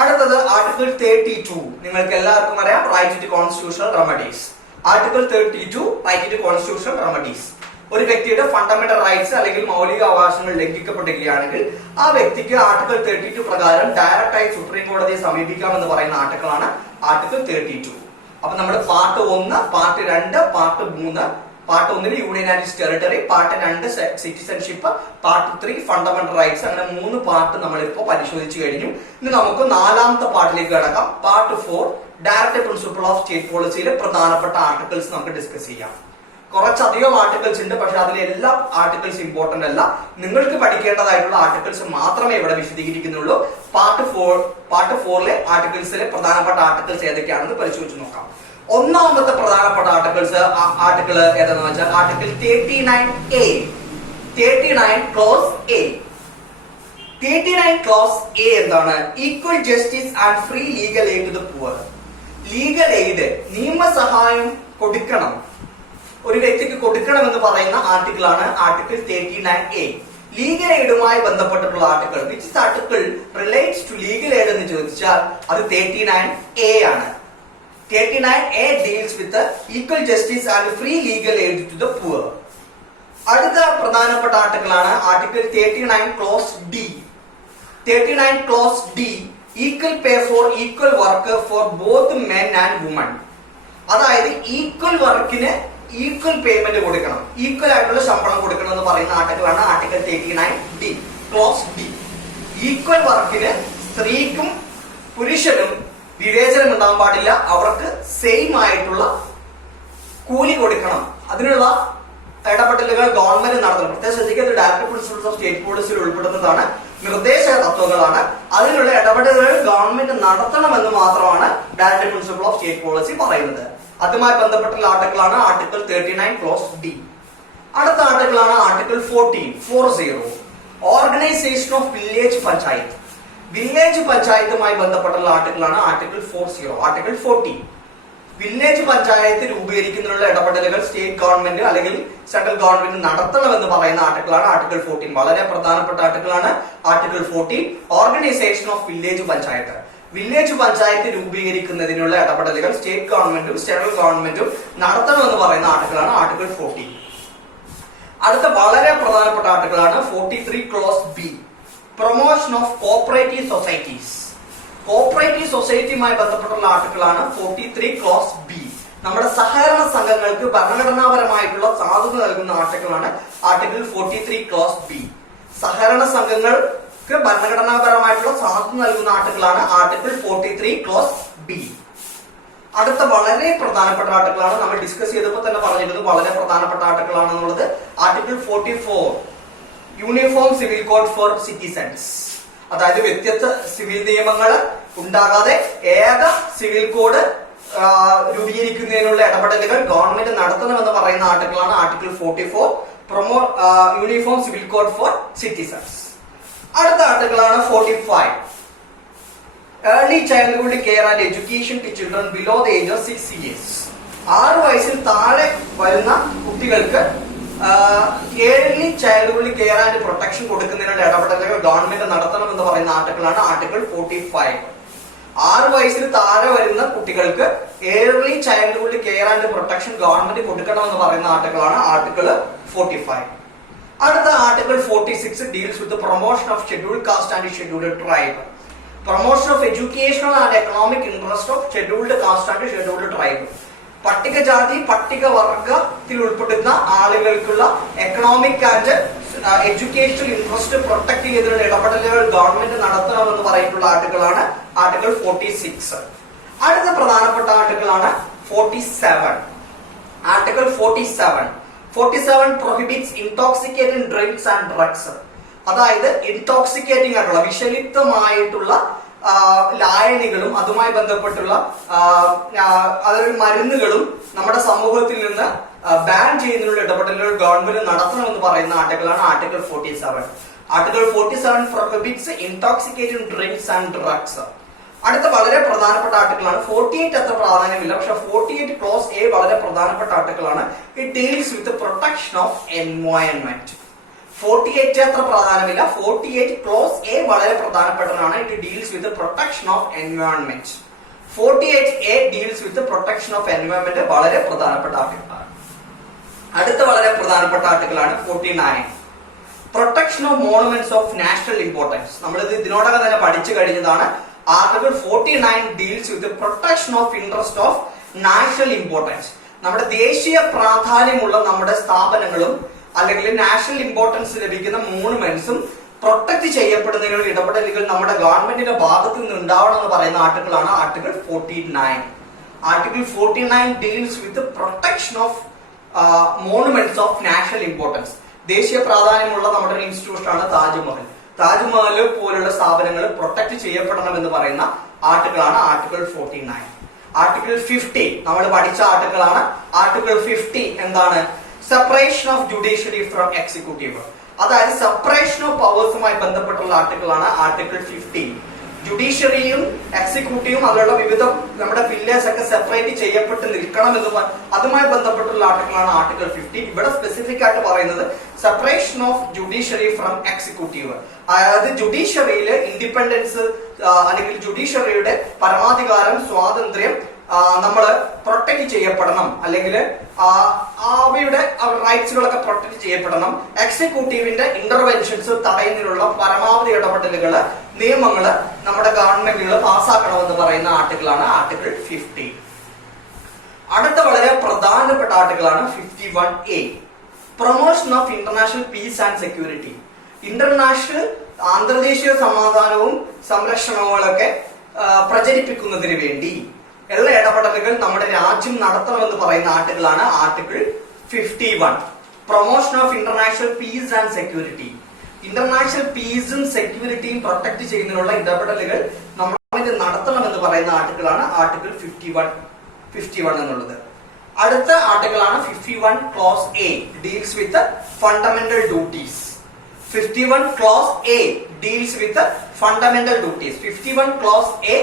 അടുത്തത് ആർട്ടിക്കിൾ 32. നിങ്ങൾക്ക് എല്ലാവർക്കും അറിയാം, right to constitutional remedies. Article 32 right to constitutional remedies. ഒരു വ്യക്തിയുടെ ഫണ്ടമെന്റൽ റൈറ്റ്സ് അല്ലെങ്കിൽ മൗലിക അവകാശങ്ങൾ ലംഘിക്കപ്പെടുകയാണെങ്കിൽ ആ വ്യക്തിക്ക് ആർട്ടിക്കിൾ 32 പ്രകാരം ഡയറക്റ്റ് ആയി സുപ്രീം കോടതിയെ സമീപിക്കാമെന്ന് പറയുന്ന ആർട്ടിക്കിളാണ് ആർട്ടിക്കിൾ 32. അപ്പൊ നമ്മുടെ part 1, part 2, part 3. Part 1 union and its territory, part 2 citizenship, part 3 fundamental rights. അങ്ങനെ 3 പാർട്ട് നമ്മളിപ്പോ പരിശോധിച്ചു കഴിഞ്ഞു. ഇനി നമുക്ക് 4ാമത്തെ പാർട്ടിലേക്ക് കടക്കാം. Part 4 direct principle of state പോളിസിയിലെ പ്രധാനപ്പെട്ട ആർട്ടിക്കിൾസ് നമുക്ക് ഡിസ്കസ് ചെയ്യാം. കുറച്ചധികം ആർട്ടിക്കിൾസ് ഉണ്ട്, പക്ഷെ അതിലെ എല്ലാ ആർട്ടിക്കിൾസ് ഇമ്പോർട്ടന്റ് അല്ല. നിങ്ങൾക്ക് പഠിക്കേണ്ടതായിട്ടുള്ള ആർട്ടിക്കിൾസ് മാത്രമേ ഇവിടെ വിശദീകരിക്കുന്നുള്ളൂ. പാർട്ട് 4ലെ ആർട്ടിക്കിൾസിലെ പ്രധാനപ്പെട്ട ആർട്ടിക്കിൾസ് ഏതൊക്കെയാണെന്ന് പരിശോധിച്ച് നോക്കാം. ഒന്നാമത്തെ പ്രധാനപ്പെട്ട ആർട്ടിക്കിൾ ഏതെന്ന് വെച്ചാൽ article 39A. 39 clause A. 39 clause A എന്താണ്? Equal justice and free legal aid to the poor. Legal aid, നിയമസഹായം കൊടുക്കണം, ഒരു വ്യക്തിക്ക് കൊടുക്കണമെന്ന് പറയുന്ന ആർട്ടിക്കിളാണ് ആർട്ടിക്കിൾ 39A. ലീഗൽ എയ്ഡുമായി ബന്ധപ്പെട്ടിട്ടുള്ള ആർട്ടിക്കിൾ. Which article relates to legal aid എന്ന് ചോദിച്ചാൽ അത് 39A ആണ്. 39A deals with the equal justice and free legal aid to the poor. അടുത്ത പ്രധാനപ്പെട്ട ആർട്ടിക്കിളാണ് article 39 close D. 39 close D equal pay for equal work for both men and woman. അതായത് equal വർക്കിന് equal payment കൊടുക്കണം, equal ആയിട്ടുള്ള ശമ്പളം കൊടുക്കണം എന്ന് പറയുന്ന ആർട്ടിക്കിളാണ് article 39D clause D. Equal വർക്കിന് സ്ത്രീക്കും പുരുഷനും വിവേചനം ഉണ്ടാകാൻ പാടില്ല, അവർക്ക് സെയിം ആയിട്ടുള്ള കൂലി കൊടുക്കണം. അതിനുള്ള ഇടപെടലുകൾ ഗവൺമെന്റ് നടത്തണം. പ്രത്യേകം ശ്രദ്ധിക്കുന്നത് ഡയറക്റ്റ് പ്രിൻസിപ്പിൾസ് ഓഫ് സ്റ്റേറ്റ് പോളിസിയിൽ ഉൾപ്പെടുന്നതാണ്, നിർദ്ദേശ തത്വങ്ങളാണ്. അതിനുള്ള ഇടപെടലുകൾ ഗവൺമെന്റ് നടത്തണമെന്ന് മാത്രമാണ് direct principle of state policy പറയുന്നത്. അതുമായി ബന്ധപ്പെട്ടുള്ള ആർട്ടിക്കിളാണ് ആർട്ടിക്കിൾ 39 ക്ലോസ് D. അടുത്ത ആർട്ടിക്കിളാണ് article 40 organisation of village panchayat. Village പഞ്ചായത്തുമായി ബന്ധപ്പെട്ടുള്ള ആർട്ടിക്കിളാണ് ആർട്ടിക്കിൾ 40. ആർട്ടിക്കിൾ 40 വില്ലേജ് പഞ്ചായത്ത് രൂപീകരിക്കുന്നതിനുള്ള ഇടപെടലുകൾ സ്റ്റേറ്റ് ഗവൺമെന്റ് അല്ലെങ്കിൽ സെൻട്രൽ ഗവൺമെന്റ് നടത്തണമെന്ന് പറയുന്ന ആർട്ടിക്കിളാണ് ആർട്ടിക്കിൾ 14. വളരെ പ്രധാനപ്പെട്ട ആർട്ടിക്കിളാണ് article 14 organisation of village panchayat. Village panchayat രൂപീകരിക്കുന്നതിനുള്ള ഇടപെടലുകൾ സ്റ്റേറ്റ് ഗവൺമെന്റും സെൻട്രൽ ഗവൺമെന്റും നടത്തണമെന്ന് പറയുന്ന ആർട്ടിക്കിളാണ് ആർട്ടിക്കിൾ 40. അടുത്ത വളരെ പ്രധാനപ്പെട്ട ആർട്ടിക്കിളാണ് 43 clause B promotion of cooperative societies. Cooperative സൊസൈറ്റിയുമായി ബന്ധപ്പെട്ടുള്ള ആർട്ടിക്കിളാണ് 43 ക്ലോസ് B. നമ്മുടെ സഹകരണ സംഘങ്ങൾക്ക് ഭരണഘടനാപരമായിട്ടുള്ള സാധുത നൽകുന്ന ആർട്ടിക്കിളാണ് ആർട്ടിക്കിൾ 43 ക്ലോസ് B. സഹകരണ സംഘങ്ങൾക്ക് ഭരണഘടനാപരമായിട്ടുള്ള സാധുത നൽകുന്ന ആർട്ടിക്കിളാണ് ആർട്ടിക്കിൾ 43 ക്ലോസ് B. അടുത്ത വളരെ പ്രധാനപ്പെട്ട ആർട്ടിക്കിളാണ്, നമ്മൾ ഡിസ്കസ് ചെയ്തപ്പോൾ തന്നെ പറഞ്ഞിരുന്നു വളരെ പ്രധാനപ്പെട്ട ആർട്ടിക്കിൾ ആണെന്നുള്ളത്, article 44 uniform civil code for citizens. അതായത് വ്യത്യസ്ത സിവിൽ നിയമങ്ങൾ ഉണ്ടാകാതെ ഏക സിവിൽ കോഡ് രൂപീകരിക്കുന്നതിനുള്ള ഇടപെടലുകൾ ഗവൺമെന്റ് നടത്തണമെന്ന് പറയുന്ന ആർട്ടിക്കിളാണ് article 44 uniform civil code for citizens. അടുത്ത ആർട്ടിക്കിളാണ് 45 early childhood care and education to children below the age of 6 years. 6 വയസ്സിൽ താഴെ വരുന്ന കുട്ടികൾക്ക് early childhood care and protection കൊടുക്കുന്നതിനുള്ള ഇടപെടലുകൾ ഗവൺമെന്റ് നടത്തണമെന്ന് പറയുന്ന ആർട്ടിക്കിളാണ് ആർട്ടിക്കിൾ 45. 6 വയസ്സിന് താഴെ വരുന്ന കുട്ടികൾക്ക് early childhood care and protection government കൊടുക്കണമെന്ന് പറയുന്ന ആർട്ടിക്കിളാണ് ആർട്ടിക്കിൾ 45. അടുത്ത article 46 deals with promotion of scheduled caste and scheduled tribe. Promotion of educational and economic interest of scheduled caste and scheduled tribe. പട്ടികജാതി പട്ടികവർഗത്തിൽ ഉൾപ്പെടുന്ന ആളുകൾക്കുള്ള economic and educational interest protect ചെയ്തതിനുള്ള ഇടപെടലുകൾ ഗവൺമെന്റ് നടത്തണമെന്ന് പറഞ്ഞിട്ടുള്ള ആർട്ടിക്കിളാണ് ആർട്ടിക്കിൾ 46. അടുത്ത പ്രധാനപ്പെട്ട ആർട്ടിക്കിളാണ് 47. Article 47 prohibits intoxicating drinks and drugs. അതായത് ഇൻടോക്സിക്കേറ്റിംഗ് ആയിട്ടുള്ള വിഷലിപ്തമായിട്ടുള്ള ലായനികളും അതുമായി ബന്ധപ്പെട്ടുള്ള അതായത് മരുന്നുകളും നമ്മുടെ സമൂഹത്തിൽ നിന്ന് ബാൻ ചെയ്യുന്നതിനുള്ള ഇടപെടലുകൾ ഗവൺമെന്റ് നടത്തണമെന്ന് പറയുന്ന ആർട്ടിക്കിളാണ് article 47. Article 47 prohibits intoxicating drinks and drugs. അടുത്ത വളരെ പ്രധാനപ്പെട്ട ആർട്ടിക്കിളാണ് 48. അത്ര പ്രാധാന്യമില്ല, പക്ഷെ 48 ക്ലോസ് എ വളരെ പ്രധാനപ്പെട്ട ആർട്ടിക്കിളാണ്. It deals with protection of environment. 48 അത്ര പ്രാധാന്യമില്ല, 48 ക്ലോസ് എ വളരെ പ്രധാനപ്പെട്ടതാണ്. It deals with protection of environment. 48A deals with protection of environment, വളരെ പ്രധാനപ്പെട്ട ആർട്ടിക്കിളാണ്. അടുത്ത വളരെ പ്രധാനപ്പെട്ട ആർട്ടിക്കിളാണ് 49 protection of monuments of national importance. നമ്മളിത് ഇതിനോടകം തന്നെ പഠിച്ചു കഴിഞ്ഞതാണ്. Article 49 deals with protection of interest of national importance. നമ്മുടെ ദേശീയ പ്രാധാന്യമുള്ള നമ്മുടെ സ്ഥാപനങ്ങളും അല്ലെങ്കിൽ നാഷണൽ ഇമ്പോർട്ടൻസ് ലഭിക്കുന്ന മോണുമെന്റ്സും പ്രൊട്ടക്ട് ചെയ്യപ്പെടുന്നതിനുള്ള ഇടപെടലുകൾ നമ്മുടെ ഗവൺമെന്റിന്റെ ഭാഗത്ത് നിന്ന് ഉണ്ടാവണമെന്ന് പറയുന്ന ആർട്ടിക്കിളാണ് article 49. Article 49 deals with protection of monuments of national importance. ദേശീയ പ്രാധാന്യമുള്ള നമ്മുടെ ഒരു ഇൻസ്റ്റിറ്റ്യൂഷൻ ആണ് താജ്മഹൽ പോലുള്ള സ്ഥാപനങ്ങൾ പ്രൊട്ടക്ട് ചെയ്യപ്പെടണം എന്ന് പറയുന്ന ആർട്ടിക്കിളാണ് ആർട്ടിക്കിൾ 49. ആർട്ടിക്കിൾ 50 നമ്മൾ പഠിച്ച ആർട്ടിക്കിളാണ്. ആർട്ടിക്കിൾ 50 എന്താണ്? Separation of judiciary from executive. അതായത് സെപ്പറേഷൻ ഓഫ് പവേഴ്സുമായി ബന്ധപ്പെട്ടുള്ള ആർട്ടിക്കിളാണ് ആർട്ടിക്കിൾ 50. ജുഡീഷ്യറിയും എക്സിക്യൂട്ടീവും അതിലുള്ള വിവിധ നമ്മുടെ പില്ലേഴ്സ് ഒക്കെ സെപ്പറേറ്റ് ചെയ്യപ്പെട്ട് നിൽക്കണം എന്ന് അതുമായി ബന്ധപ്പെട്ടുള്ള ആർട്ടിക്കിളാണ് ആർട്ടിക്കിൾ 50. ഇവിടെ സ്പെസിഫിക് ആയിട്ട് പറയുന്നത് separation of judiciary from executive. അതായത് ജുഡീഷ്യറിയിലെ ഇൻഡിപെൻഡൻസ് അല്ലെങ്കിൽ ജുഡീഷ്യറിയുടെ പരമാധികാരം, സ്വാതന്ത്ര്യം നമ്മൾ പ്രൊട്ടക്ട് ചെയ്യപ്പെടണം, അല്ലെങ്കിൽ അവയുടെ റൈറ്റ്സുകളൊക്കെ പ്രൊട്ടക്ട് ചെയ്യപ്പെടണം. എക്സിക്യൂട്ടീവിന്റെ ഇന്റർവെൻഷൻസ് തടയുന്നതിനുള്ള പരമാവധി ഇടപെടലുകൾ, നിയമങ്ങൾ നമ്മുടെ ഗവൺമെന്റുകൾ പാസ്സാക്കണമെന്ന് പറയുന്ന ആർട്ടിക്കിളാണ് ആർട്ടിക്കിൾ 50. അടുത്ത വളരെ പ്രധാനപ്പെട്ട ആർട്ടിക്കിളാണ് 51A promotion of international peace and security. International അന്തർദേശീയ സമാധാനവും സംരക്ഷണങ്ങളൊക്കെ പ്രചരിപ്പിക്കുന്നതിന് വേണ്ടി ഉള്ള ഇടപെടലുകൾ നമ്മുടെ രാജ്യം നടത്തണമെന്ന് പറയുന്ന ആർട്ടിക്കിളാണ് article 51. Promotion of international peace and security. International പീസും സെക്യൂരിറ്റിയും പ്രൊട്ടക്ട് ചെയ്യുന്നതിനുള്ള ഇടപെടലുകൾ നമ്മൾ നടത്തണമെന്ന് പറയുന്ന ആർട്ടിക്കിളാണ് ആർട്ടിക്കിൾ 51 എന്നുള്ളത്. അടുത്ത ആർട്ടിക്കിളാണ് 51 close A deals with fundamental duties. 51 close A deals with fundamental duties. 51 close A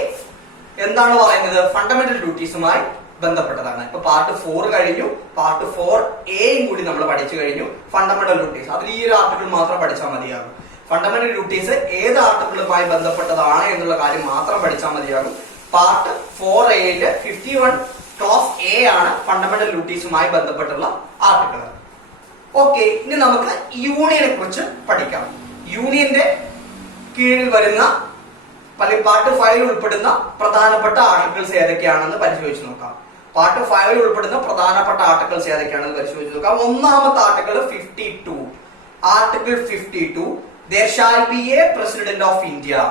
എന്താണ് പറയുന്നത്? ഫണ്ടമെന്റൽ ഡ്യൂട്ടീസുമായി ബന്ധപ്പെട്ടതാണ്. ഇപ്പൊ പാർട്ട് 4 കഴിഞ്ഞു, പാർട്ട് 4A കൂടി നമ്മൾ പഠിച്ചു കഴിഞ്ഞു. ഫണ്ടമെന്റൽ ഡ്യൂട്ടീസ് അതിൽ ഈ ഒരു ആർട്ടിക്കിൾ മാത്രം പഠിച്ചാൽ മതിയാകും. ഫണ്ടമെന്റൽ ഡ്യൂട്ടീസ് ഏത് ആർട്ടിക്കിളുമായി ബന്ധപ്പെട്ടതാണ് എന്നുള്ള കാര്യം മാത്രം പഠിച്ചാൽ മതിയാകും. പാർട്ട് 4A 51 ക്ലോസ് എ ആണ് ഫണ്ടമെന്റൽ ഡ്യൂട്ടീസുമായി ബന്ധപ്പെട്ടുള്ള ആർട്ടിക്കിൾ. ഓക്കെ, ഇനി നമുക്ക് യൂണിയനെ കുറിച്ച് പഠിക്കാം. യൂണിയന്റെ കീഴിൽ വരുന്ന പാർട്ട് 5 ഉൾപ്പെടുന്ന പ്രധാനപ്പെട്ട ആർട്ടിക്കിൾസ് ഏതൊക്കെയാണെന്ന് പരിശോധിച്ച് നോക്കാം. പാർട്ട് 5 ഉൾപ്പെടുന്ന പ്രധാനപ്പെട്ട ആർട്ടിക്കിൾസ് ഏതൊക്കെയാണെന്ന് പരിശോധിച്ച് നോക്കാം. ഒന്നാമത്തെ article 52. Article 52 there shall be a president of India.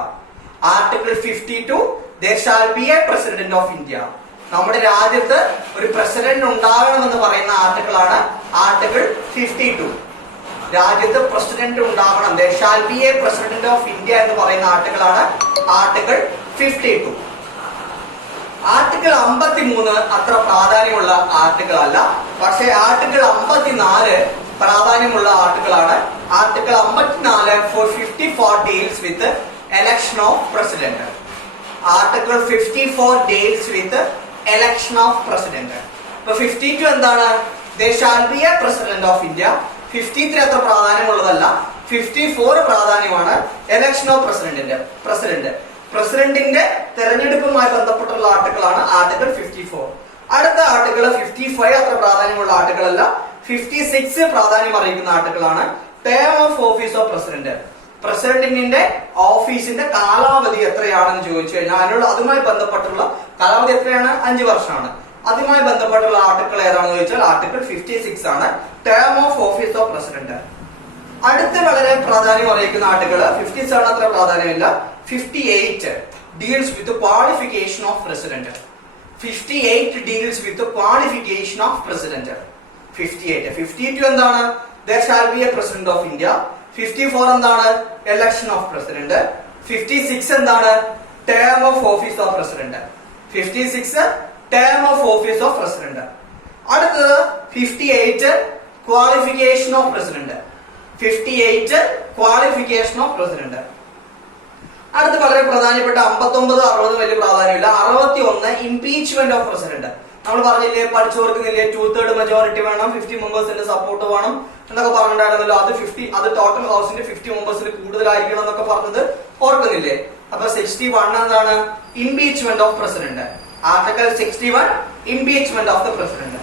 Article 52 there shall be a president of India. നമ്മുടെ രാജ്യത്ത് ഒരു പ്രസിഡന്റ് ഉണ്ടാകണമെന്ന് പറയുന്ന ആർട്ടിക്കിളാണ് ആർട്ടിക്കിൾ 52. രാജ്യത്ത് പ്രസിഡന്റ് ഉണ്ടാകണം, there shall be a president of India എന്ന് പറയുന്ന ആർട്ടിക്കിളാണ് ആർട്ടിക്കിൾ 52. ആർട്ടിക്കിൾ 53 അത്ര പ്രാധാന്യമുള്ള ആർട്ടിക്കിൾ അല്ല, പക്ഷേ ആർട്ടിക്കിൾ 54 പ്രാധാന്യമുള്ള ആർട്ടിക്കിളാണ്. Article 54 for 54 deals with election of president. Article 54 deals with election of president. ഇപ്പൊ 52 എന്താണ്? there shall be a president of India. 53 അത്ര പ്രാധാന്യമുള്ളതല്ല, 54 പ്രാധാന്യമാണ്. election of president പ്രസിഡന്റിന്റെ തെരഞ്ഞെടുപ്പുമായി ബന്ധപ്പെട്ടുള്ള ആർട്ടിക്കിളാണ് ആർട്ടിക്കിൾ 54. അടുത്ത ആർട്ടിക്കിൾ 55 അത്ര പ്രാധാന്യമുള്ള ആർട്ടിക്കിൾ അല്ല. 56 പ്രാധാന്യം അറിയിക്കുന്ന ആർട്ടിക്കിളാണ് term of office of president. പ്രസിഡന്റിന്റെ ഓഫീസിന്റെ കാലാവധി എത്രയാണെന്ന് ചോദിച്ചു കഴിഞ്ഞാൽ അതുമായി ബന്ധപ്പെട്ടുള്ള കാലാവധി എത്രയാണ്? 5 വർഷമാണ്. അതുമായി ബന്ധപ്പെട്ടുള്ള ആർട്ടിക്കിൾ ഏതാണെന്ന് ചോദിച്ചാൽ ആർട്ടിക്കിൾ 56 ആണ്, term of office of president. അടുത്ത വളരെ പ്രാധാന്യം അറിയിക്കുന്ന ആർട്ടിക്കിൾ 57 അത്ര പ്രാധാന്യമില്ല. 58 deals with qualification of president. 58 deals with qualification of president. 52 എന്താണ്? There shall be a president of India. 54 എന്താണ്? Election of president. 56 എന്താണ്? Term of office of president. 56 term of office of president. അടുത്തത് 58 qualification of president. 58 qualification of president. അടുത്ത വളരെ പ്രധാനപ്പെട്ട 59 60 വലിയ പ്രാധാന്യമില്ല. 61 impeachment of president. നമ്മൾ പറഞ്ഞില്ലേ, പഠിച്ചോർക്കുന്നില്ലേ, 2/3 മെജോറിറ്റി വേണം, 50 മെമ്പേഴ്സിന്റെ സപ്പോർട്ട് വേണം എന്നൊക്കെ പറഞ്ഞിട്ടുണ്ടായിരുന്നല്ലോ. അത് ടോട്ടൽ ഹൗസിന്റെ 50 മെമ്പേഴ്സിൽ കൂടുതലായിരിക്കണം എന്നൊക്കെ പറഞ്ഞത് ഓർക്കുന്നില്ലേ? അപ്പൊ 61 എന്താണ്? Impeachment of president. Article 61 impeachment of the president.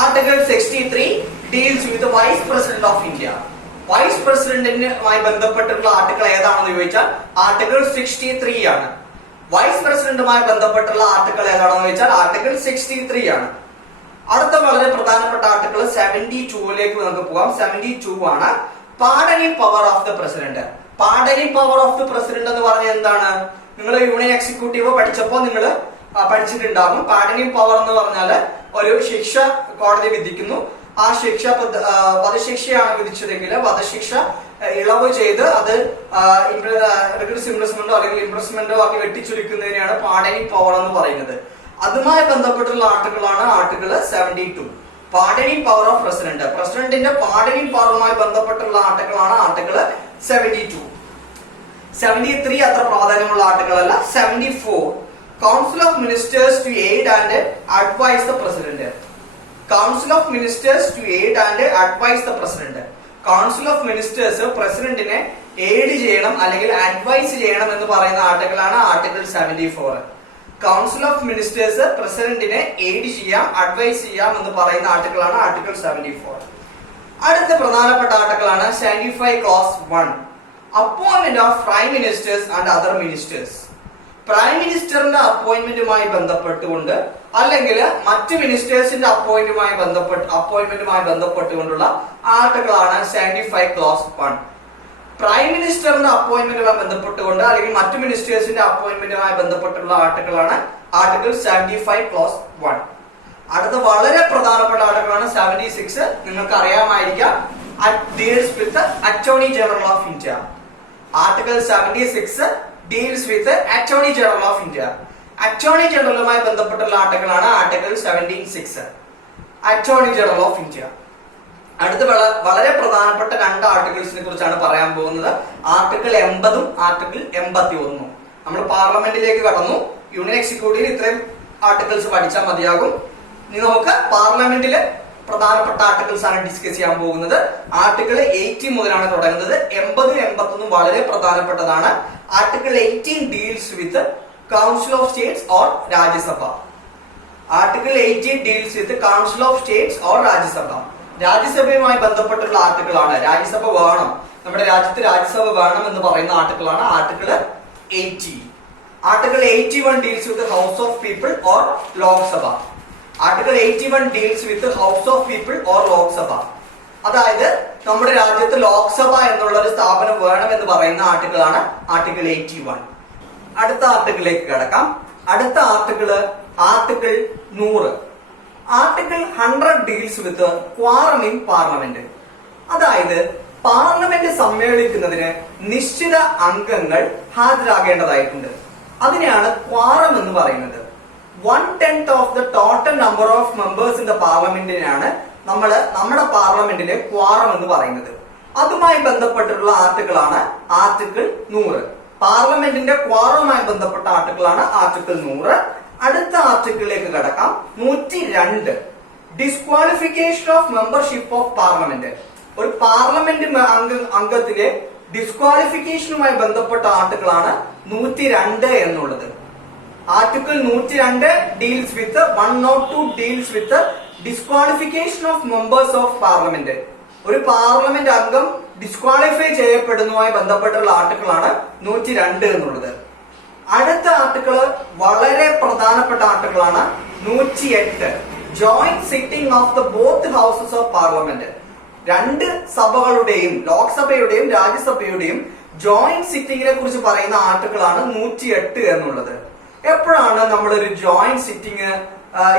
Article 63 deals with vice president of India. Vice പ്രസിഡന്റിനുമായി ബന്ധപ്പെട്ടിട്ടുള്ള ആർട്ടിക്കിൾ ഏതാണെന്ന് ചോദിച്ചാൽ ആർട്ടിക്കിൾ 63 ആണ്. വൈസ് പ്രസിഡന്റുമായി ബന്ധപ്പെട്ടുള്ള ആർട്ടിക്കിൾ ഏതാണെന്ന് ചോദിച്ചാൽ ആർട്ടിക്കിൾ 63 ആണ്. അടുത്ത വളരെ പ്രധാനപ്പെട്ട ആർട്ടിക്കിൾ 72ലേക്ക് നമുക്ക് പോകാം. 72 ആണ് pardoning power of the president. Pardoning power of the president എന്ന് പറഞ്ഞാൽ എന്താണ്? നിങ്ങൾ യൂണിയൻ എക്സിക്യൂട്ടീവ് പഠിച്ചപ്പോൾ നിങ്ങൾ പഠിച്ചിട്ടുണ്ടാകും. പാർഡനിങ് പവർ എന്ന് പറഞ്ഞാൽ ഒരു ശിക്ഷ കോടതി വിധിക്കുന്നു. ആ ശിക്ഷ വധശിക്ഷയാണ് വിധിച്ചതെങ്കിൽ വധശിക്ഷ ഇളവ് ചെയ്ത് അത് ഇംപ്രസ്മെന്റോ അല്ലെങ്കിൽ ഇംപ്രസ്മെന്റോ ആക്കി വെട്ടിച്ചുരുക്കുന്നതിനെയാണ് പാർഡനിങ് പവർ എന്ന് പറയുന്നത്. അതുമായി ബന്ധപ്പെട്ടുള്ള ആർട്ടിക്കിളാണ് article 72. Pardoning power of president. പ്രസിഡന്റിന്റെ പാർഡനിങ് പവറുമായി ബന്ധപ്പെട്ടുള്ള ആർട്ടിക്കിളാണ് ആർട്ടിക്കിൾ 72. 73 അത്ര പ്രാധാന്യമുള്ള ആർട്ടിക്കിൾ അല്ല. 74 council of ministers to aid and advise the president. Council of ministers to aid and advise the president. Council of ministers പ്രസിഡന്റിനെ എയ്ഡ് ചെയ്യണം അല്ലെങ്കിൽ അഡ്വൈസ് ചെയ്യണം എന്ന് പറയുന്ന ആർട്ടിക്കിളാണ് ആർട്ടിക്കിൾ 74. കൗൺസിൽ ഓഫ് മിനിസ്റ്റേഴ്സ് പ്രസിഡന്റിനെ എയ്ഡ് ചെയ്യാം, അഡ്വൈസ് ചെയ്യാം എന്ന് പറയുന്ന ആർട്ടിക്കിളാണ് ആർട്ടിക്കിൾ 74. അടുത്ത പ്രധാനപ്പെട്ട ആർട്ടിക്കിളാണ് 75 clause 1 appointment of prime ministers and other ministers. Prime മിനിസ്റ്ററിന്റെ അപ്പോയിന്റ്മെന്റുമായി ബന്ധപ്പെട്ടുകൊണ്ട് അല്ലെങ്കിൽ മറ്റ് മിനിസ്റ്റേഴ്സിന്റെ അപ്പോയിന്റ്മെന്റുമായി ബന്ധപ്പെട്ടുകൊണ്ടുള്ള ആർട്ടിക്കിളാണ് 75 ക്ലോസ് 1. പ്രൈം മിനിസ്റ്ററിന്റെ അപ്പോയിന്റ്മെന്റുമായി ബന്ധപ്പെട്ടുകൊണ്ട് അല്ലെങ്കിൽ മറ്റു മിനിസ്റ്റേഴ്സിന്റെ അപ്പോയിന്റ്മെന്റുമായി ബന്ധപ്പെട്ടുള്ള ആർട്ടിക്കിളാണ് ആർട്ടിക്കിൾ 75 ക്ലോസ് 1. അടുത്ത വളരെ പ്രധാനപ്പെട്ട ആർട്ടിക്കിളാണ് 76. നിങ്ങൾക്ക് അറിയാമായിരിക്കാം, deals with attorney general of India. Article 76 deals with attorney general of India. Attorney ജനറലുമായി ബന്ധപ്പെട്ടുള്ള ആർട്ടിക്കിളാണ് article 76, attorney general of India. അടുത്ത വളരെ പ്രധാനപ്പെട്ട 2 ആർട്ടിക്കിൾസിനെ കുറിച്ചാണ് പറയാൻ പോകുന്നത്. ആർട്ടിക്കിൾ 80ഉം ആർട്ടിക്കിൾ 81ഉം. നമ്മൾ പാർലമെന്റിലേക്ക് കടന്നു. യൂണിയൻ എക്സിക്യൂട്ടീവിൽ ഇത്രയും ആർട്ടിക്കിൾസ് പഠിച്ചാൽ മതിയാകും. ഇനി നമുക്ക് പാർലമെന്റിലെ പ്രധാനപ്പെട്ട ആർട്ടിക്കിൾസ് ആണ് ഡിസ്കസ് ചെയ്യാൻ പോകുന്നത്. ആർട്ടിക്കിൾ 80 മുതലാണ് തുടങ്ങുന്നത്. 80 81 വളരെ പ്രധാനപ്പെട്ടതാണ്. Article 18 deals with council of states or Rajya Sabha. Article 18 deals with council of states or Rajya Sabha. രാജ്യസഭയുമായി ബന്ധപ്പെട്ടുള്ള ആർട്ടിക്കിൾ ആണ്. രാജ്യസഭ വേണം, നമ്മുടെ രാജ്യത്ത് രാജ്യസഭ വേണം എന്ന് പറയുന്ന ആർട്ടിക്കിൾ ആണ് article 80. Article 81 deals with house of people or Lok Sabha. Article 81 deals with house of people or Lok Sabha. അതായത് നമ്മുടെ രാജ്യത്ത് ലോക്സഭ എന്നുള്ള ഒരു സ്ഥാപനം വേണം എന്ന് പറയുന്ന ആർട്ടിക്കിൾ ആണ് ആർട്ടിക്കിൾ 81. അടുത്ത ആർട്ടിക്കിളിലേക്ക് കിടക്കാം. അടുത്ത article 100. Article 100 deals with quorum in parliament. അതായത് പാർലമെന്റ് സമ്മേളിക്കുന്നതിന് നിശ്ചിത അംഗങ്ങൾ ഹാജരാകേണ്ടതായിട്ടുണ്ട്. അതിനെയാണ് ക്വാറം എന്ന് പറയുന്നത്. 1/10 of the total number of members in the പാർലമെന്റിനാണ് നമ്മുടെ പാർലമെന്റിലെ ക്വാറം എന്ന് പറയുന്നത്. അതുമായി ബന്ധപ്പെട്ടിട്ടുള്ള ആർട്ടിക്കിളാണ് ആർട്ടിക്കിൾ 100. പാർലമെന്റിന്റെ ക്വാറവുമായി ബന്ധപ്പെട്ട ആർട്ടിക്കിളാണ് ആർട്ടിക്കിൾ 100. അടുത്ത ആർട്ടിക്കിളിലേക്ക് കടക്കാം. 102 disqualification of membership of parliament. ഒരു പാർലമെന്റ് അംഗത്തിലെ ഡിസ്ക്വാളിഫിക്കേഷനുമായി ബന്ധപ്പെട്ട ആർട്ടിക്കിളാണ് 102 എന്നുള്ളത്. Article 102 deals with 102 deals with disqualification of members of parliament. ഒരു പാർലമെന്റ് അംഗം ഡിസ്ക്വാളിഫൈ ചെയ്യപ്പെടുന്നതുമായി ബന്ധപ്പെട്ടുള്ള ആർട്ടിക്കിളാണ് 102 എന്നുള്ളത്. അടുത്ത ആർട്ടിക്കിൾ വളരെ പ്രധാനപ്പെട്ട ആർട്ടിക്കിളാണ് 108 joint sitting of the both houses of parliament. രണ്ട് സഭകളുടെയും ലോക്സഭയുടെയും രാജ്യസഭയുടെയും ജോയിന്റ് സിറ്റിംഗിനെ കുറിച്ച് പറയുന്ന ആർട്ടിക്കിളാണ് 108 എന്നുള്ളത്. എപ്പോഴാണ് നമ്മൾ ഒരു ജോയിന്റ് സിറ്റിംഗ്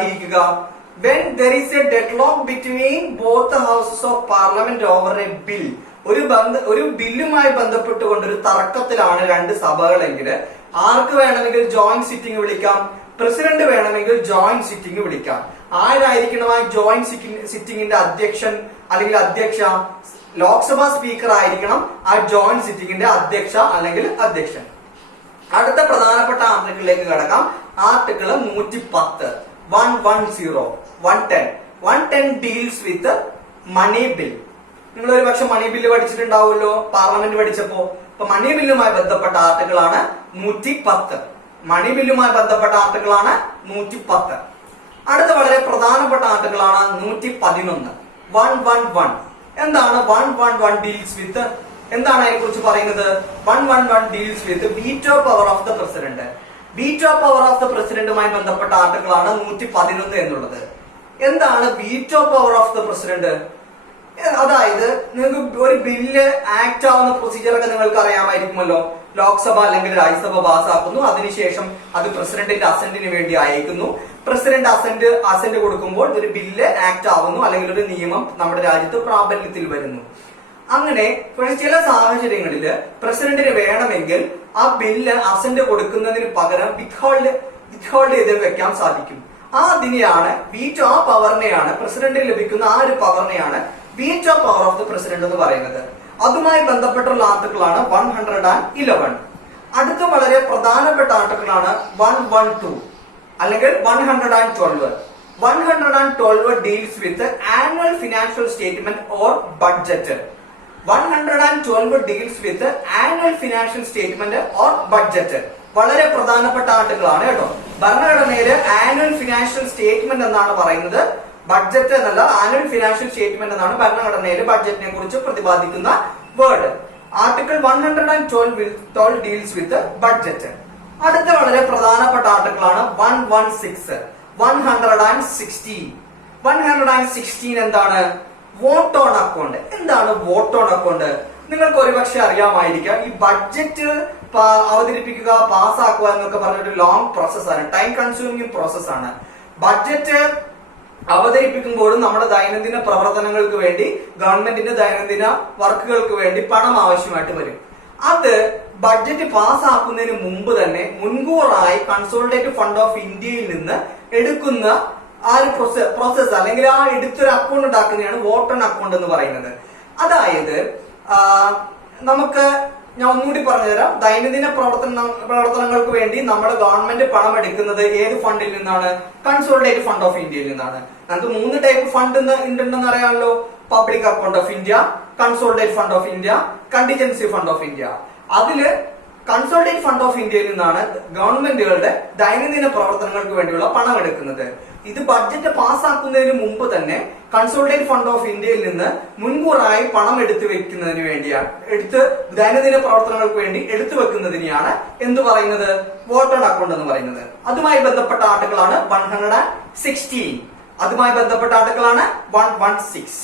ഇരിക്കുക? when there is a deadlock between both the houses of parliament over a bill. ഒരു ബില്ലുമായി ബന്ധപ്പെട്ടുകൊണ്ട് ഒരു തർക്കത്തിലാണ് രണ്ട് സഭകളെങ്കിൽ ആർക്ക് വേണമെങ്കിൽ ജോയിന്റ് സിറ്റിംഗ് വിളിക്കാം, പ്രസിഡന്റ് വേണമെങ്കിൽ ജോയിന്റ് സിറ്റിംഗ് വിളിക്കാം. ആരായിരിക്കണം ആ ജോയിന്റ് സിറ്റിംഗിന്റെ അധ്യക്ഷൻ അല്ലെങ്കിൽ അധ്യക്ഷ? ലോക്സഭാ സ്പീക്കർ ആയിരിക്കണം ആ ജോയിന്റ് സിറ്റിംഗിന്റെ അധ്യക്ഷ അല്ലെങ്കിൽ അധ്യക്ഷൻ. അടുത്ത പ്രധാനപ്പെട്ട ആർട്ടിക്കിളിലേക്ക് കടക്കാം. Article 110 110 deals with money bill. നിങ്ങൾ ഒരു പക്ഷെ മണി ബില്ല് പഠിച്ചിട്ടുണ്ടാവുമല്ലോ പാർലമെന്റ് പഠിച്ചപ്പോ. അപ്പൊ മണി ബില്ലുമായി ബന്ധപ്പെട്ട ആർട്ടിക്കിളാണ് 110. മണി ബില്ലുമായി ബന്ധപ്പെട്ട ആർട്ടിക്കിളാണ് 110. അടുത്ത വളരെ പ്രധാനപ്പെട്ട ആർട്ടിക്കിളാണ് 111 111. എന്താണ് 111 ഡീൽസ് വിത്ത്? എന്താണ് അതിനെ കുറിച്ച് പറയുന്നത്? 111 deals with veto power of the president. Veto power of the പ്രസിഡന്റുമായി ബന്ധപ്പെട്ട ആർട്ടിക്കിളാണ് 111 എന്നുള്ളത്. എന്താണ് veto power of the president? അതായത് നിങ്ങൾക്ക് ഒരു ബില്ല് ആക്ട് ആവുന്ന പ്രൊസീജിയർ ഒക്കെ നിങ്ങൾക്ക് അറിയാമായിരിക്കുമല്ലോ. ലോക്സഭ അല്ലെങ്കിൽ രാജ്യസഭ പാസ്സാക്കുന്നു, അതിനുശേഷം അത് പ്രസിഡന്റിന്റെ അസന്റിന് വേണ്ടി അയക്കുന്നു. പ്രസിഡന്റ് അസന്റ് കൊടുക്കുമ്പോൾ ഒരു ബില്ല് ആക്ട് ആവുന്നു അല്ലെങ്കിൽ ഒരു നിയമം നമ്മുടെ രാജ്യത്ത് പ്രാബല്യത്തിൽ വരുന്നു. അങ്ങനെ പക്ഷെ ചില സാഹചര്യങ്ങളിൽ പ്രസിഡന്റിന് വേണമെങ്കിൽ ആ ബില്ല് അസന്റ് കൊടുക്കുന്നതിന് പകരം വിത്ത്ഹോൾഡ് ചെയ്ത് വെക്കാൻ സാധിക്കും. അതിനെയാണ് വീറ്റോ, ആ പവറിനെയാണ് പ്രസിഡന്റിന് ലഭിക്കുന്ന ആ ഒരു പവറിനെയാണ് veto power of the president എന്ന് പറയുന്നത്. അതുമായി ബന്ധപ്പെട്ടുള്ള ആർട്ടിക്കിളാണ് 111. അടുത്ത വളരെ പ്രധാനപ്പെട്ട ആർട്ടിക്കിളാണ് 112 അല്ലെങ്കിൽ 112. 112 deals with annual financial statement or budget. 112 deals with annual financial statement or budget. വളരെ പ്രധാനപ്പെട്ട ആർട്ടിക്കിളാണ് കേട്ടോ. ഭരണഘടനയില് ആനുവൽ ഫിനാൻഷ്യൽ സ്റ്റേറ്റ്മെന്റ് എന്നാണ് പറയുന്നത്, ബഡ്ജറ്റ് എന്നല്ല. ആനുവൽ ഫിനാൻഷ്യൽ സ്റ്റേറ്റ്മെന്റ് എന്നാണ് ഭരണഘടനയിൽ ബഡ്ജറ്റിനെ കുറിച്ച് പ്രതിപാദിക്കുന്ന word. Article 112 deals with budget. അടുത്ത വളരെ പ്രധാനപ്പെട്ട ആർട്ടിക്കിളാണ് 116 116. 116 എന്താണ്? Vote on account. എന്താണ് വോട്ട് ഓൺ അക്കൗണ്ട്? നിങ്ങൾക്ക് ഒരുപക്ഷെ അറിയാമായിരിക്കാം. ഈ ബഡ്ജറ്റ് അവതരിപ്പിക്കുക, പാസ്സാക്കുക എന്നൊക്കെ പറഞ്ഞൊരു ലോങ് പ്രോസസ്സാണ്, ടൈം കൺസ്യൂമിംഗ് പ്രോസസ്സാണ്. ബഡ്ജറ്റ് അവതരിപ്പിക്കുമ്പോഴും നമ്മുടെ ദൈനംദിന പ്രവർത്തനങ്ങൾക്ക് വേണ്ടി, ഗവൺമെന്റിന്റെ ദൈനംദിന വർക്കുകൾക്ക് വേണ്ടി പണം ആവശ്യമായിട്ട് വരും. അത് ബഡ്ജറ്റ് പാസ്സാക്കുന്നതിന് മുമ്പ് തന്നെ മുൻകൂറായി കൺസോളിഡേറ്റഡ് ഫണ്ട് ഓഫ് ഇന്ത്യയിൽ നിന്ന് എടുക്കുന്ന ആ ഒരു പ്രോസസ് അല്ലെങ്കിൽ ആ എടുത്തൊരു അക്കൗണ്ട് ഉണ്ടാക്കുന്നതാണ് വോട്ട് ഓൺ അക്കൗണ്ട് എന്ന് പറയുന്നത്. അതായത് നമുക്ക് ഞാൻ ഒന്നുകൂടി പറഞ്ഞുതരാം. ദൈനംദിന പ്രവർത്തനങ്ങൾക്ക് വേണ്ടി നമ്മുടെ ഗവൺമെന്റ് പണം എടുക്കുന്നത് ഏത് ഫണ്ടിൽ നിന്നാണ്? കൺസോളിഡേറ്റഡ് ഫണ്ട് ഓഫ് ഇന്ത്യയിൽ നിന്നാണ്. നമുക്ക് 3 ടൈപ്പ് ഫണ്ട് ഉണ്ടെന്ന് അറിയാമല്ലോ. Public account of India, consolidated fund of India, contingency fund of India. അതില് കൺസോളിഡേറ്റഡ് ഫണ്ട് ഓഫ് ഇന്ത്യയിൽ നിന്നാണ് ഗവൺമെന്റുകളുടെ ദൈനംദിന പ്രവർത്തനങ്ങൾക്ക് വേണ്ടിയുള്ള പണം എടുക്കുന്നത്. ഇത് ബഡ്ജറ്റ് പാസ്സാക്കുന്നതിന് മുമ്പ് തന്നെ കൺസോളിഡേറ്റഡ് ഫണ്ട് ഓഫ് ഇന്ത്യയിൽ നിന്ന് മുൻകൂറായി പണം എടുത്തു വെക്കുന്നതിന് വേണ്ടിയാണ്, ദൈനംദിന പ്രവർത്തനങ്ങൾക്ക് വേണ്ടി എടുത്തു വെക്കുന്നതിനെയാണ് എന്ത് പറയുന്നത്? വോട്ട് ഓൺ അക്കൗണ്ട് എന്ന് പറയുന്നത്. അതുമായി ബന്ധപ്പെട്ട ആർട്ടിക്കിളാണ് 116. അതുമായി ബന്ധപ്പെട്ട ആർട്ടിക്കിളാണ് 116.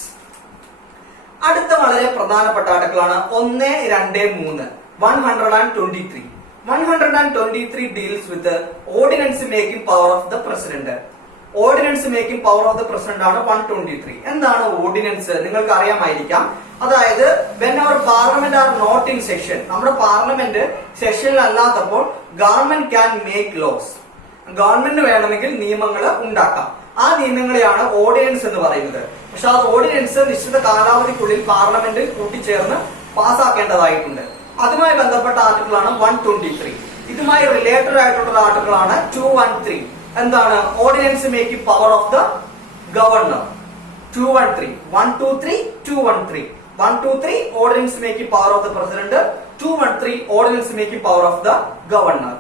അടുത്ത വളരെ പ്രധാനപ്പെട്ട ആർട്ടിക്കിളാണ് 123 123. 123 deals with ordinance making power of the president. Ordinance making power of the president ആണ് 123. എന്താണ് ഓർഡിനൻസ്? നിങ്ങൾക്ക് അറിയാമായിരിക്കാം. അതായത് when our parliament are not in session, നമ്മുടെ പാർലമെന്റ് സെഷനിൽ അല്ലാത്തപ്പോൾ government can make laws. Government വേണമെങ്കിൽ നിയമങ്ങൾ ഉണ്ടാക്കാം. ആ നിയമങ്ങളെയാണ് ഓർഡിനൻസ് എന്ന് പറയുന്നത്. പക്ഷെ ആ ഓർഡിനൻസ് നിശ്ചിത കാലാവധിക്കുള്ളിൽ പാർലമെന്റിൽ കൂട്ടിച്ചേർന്ന് പാസ്സാക്കേണ്ടതായിട്ടുണ്ട്. അതുമായി ബന്ധപ്പെട്ട ആർട്ടിക്കിളാണ് 123. ഇതുമായി റിലേറ്റഡ് ആയിട്ടുള്ള ആർട്ടിക്കിളാണ് 213. എന്താണ്? Ordinance making power of the governor. 213 123 213 123 ordinance making power of the president. 213 ordinance making power of the governor.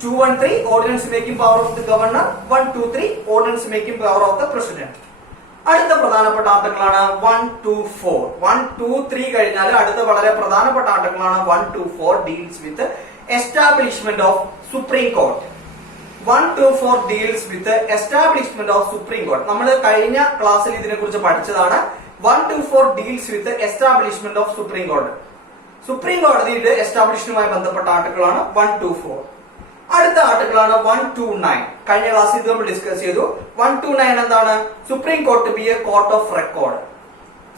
213 ordinance making power of the governor. 123 ordinance making power of the president. അടുത്ത പ്രധാനപ്പെട്ട ആർട്ടിക്കിളാണ് 124. 123 കഴിഞ്ഞാൽ അടുത്ത വളരെ പ്രധാനപ്പെട്ട ആർട്ടിക്കിളാണ് 124 deals with establishment of supreme court. 124 deals with establishment of supreme court. നമ്മൾ കഴിഞ്ഞ ക്ലാസ്സിൽ ഇതിനെ കുറിച്ച് പഠിച്ചതാണ്. 124 deals with establishment of supreme court. Supreme കോടതിയുടെ എസ്റ്റാബ്ലിഷ്മെന്റുമായി ബന്ധപ്പെട്ട ആർട്ടിക്കിളാണ് 124. അടുത്ത ആർട്ടിക്കിളാണ് 129. കഴിഞ്ഞ ക്ലാസ്സിൽ ഇത് നമ്മൾ ഡിസ്കസ് ചെയ്തു. 129 എന്താണ്? Supreme court be a court of record.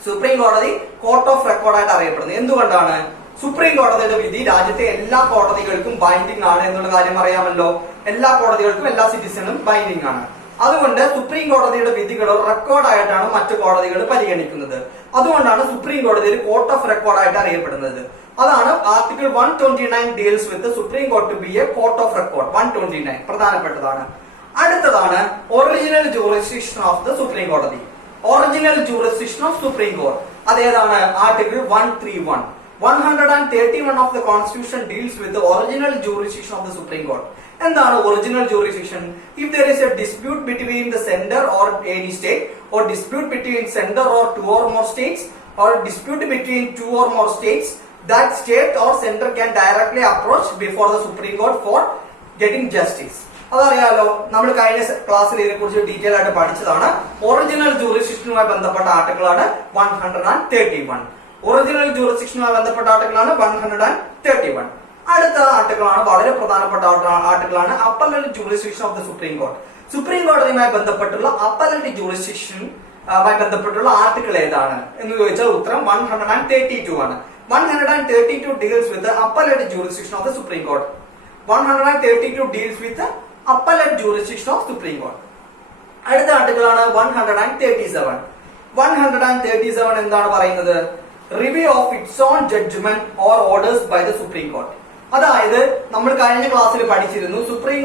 Supreme കോടതി കോർട്ട് ഓഫ് റെക്കോർഡ് ആയിട്ട് അറിയപ്പെടുന്നത് എന്തുകൊണ്ടാണ്? സുപ്രീം കോടതിയുടെ വിധി രാജ്യത്തെ എല്ലാ കോടതികൾക്കും ബൈൻഡിംഗ് ആണ് എന്നുള്ള കാര്യം അറിയാമല്ലോ. എല്ലാ കോടതികൾക്കും എല്ലാ സിറ്റിസണും ബൈൻഡിംഗ് ആണ്. അതുകൊണ്ട് സുപ്രീം കോടതിയുടെ വിധികൾ റെക്കോർഡായിട്ടാണ് മറ്റു കോടതികൾ പരിഗണിക്കുന്നത്. അതുകൊണ്ടാണ് സുപ്രീം കോടതി ഒരു കോർട്ട് ഓഫ് റെക്കോർഡ് ആയിട്ട് അറിയപ്പെടുന്നത്. അതാണ് article 129 deals with supreme court be a court of record. 129 പ്രധാനപ്പെട്ടതാണ്. അടുത്തതാണ് original jurisdiction of the supreme കോടതി. Original jurisdiction of supreme court അതേതാണ്? Article 131. 131 of the constitution deals with original jurisdiction of the supreme court. എന്താണ് original jurisdiction? If there is a dispute between the center or any state, or dispute between center or two or more states, or dispute between two or more states, that state or center can directly approach before the Supreme Court for getting justice. അതറിയാലോ, നമ്മൾ കഴിഞ്ഞ ക്ലാസ്സിൽ ഇതിനെ കുറിച്ച് detail ആയിട്ട് പഠിച്ചതാണ്. Original ജൂറിസ്ഡിക്ഷനുമായി ബന്ധപ്പെട്ട ആർട്ടിക്കിളാണ് 131. Original ജൂറിസ്ഡിക്ഷനുമായി ബന്ധപ്പെട്ട ആർട്ടിക്കിളാണ് 131. അടുത്ത ആർട്ടിക്കിളാണ് വളരെ പ്രധാനപ്പെട്ട ആർട്ടിക്കിളാണ് appellate jurisdiction of the supreme court. Supreme കോടതിയുമായി ബന്ധപ്പെട്ടുള്ള അപ്പലന്റ് ജൂറിസ്ഡിക്ഷൻ ബന്ധപ്പെട്ടുള്ള ആർട്ടിക്കിൾ ഏതാണ് എന്ന് ചോദിച്ചാൽ ഉത്തരം 132 ആണ്. 132 deals with the appellate jurisdiction of the Supreme Court. 132 deals with the appellate jurisdiction of Supreme Court. അടുത്ത ആർട്ടിക്കിൾ ആണ് 137. 137 എന്താണ് പറയുന്നത്? Review of its own judgment or orders by the supreme Court. അതായത് നമ്മൾ കഴിഞ്ഞ ക്ലാസ്സിൽ പഠിച്ചിരുന്നു സുപ്രീം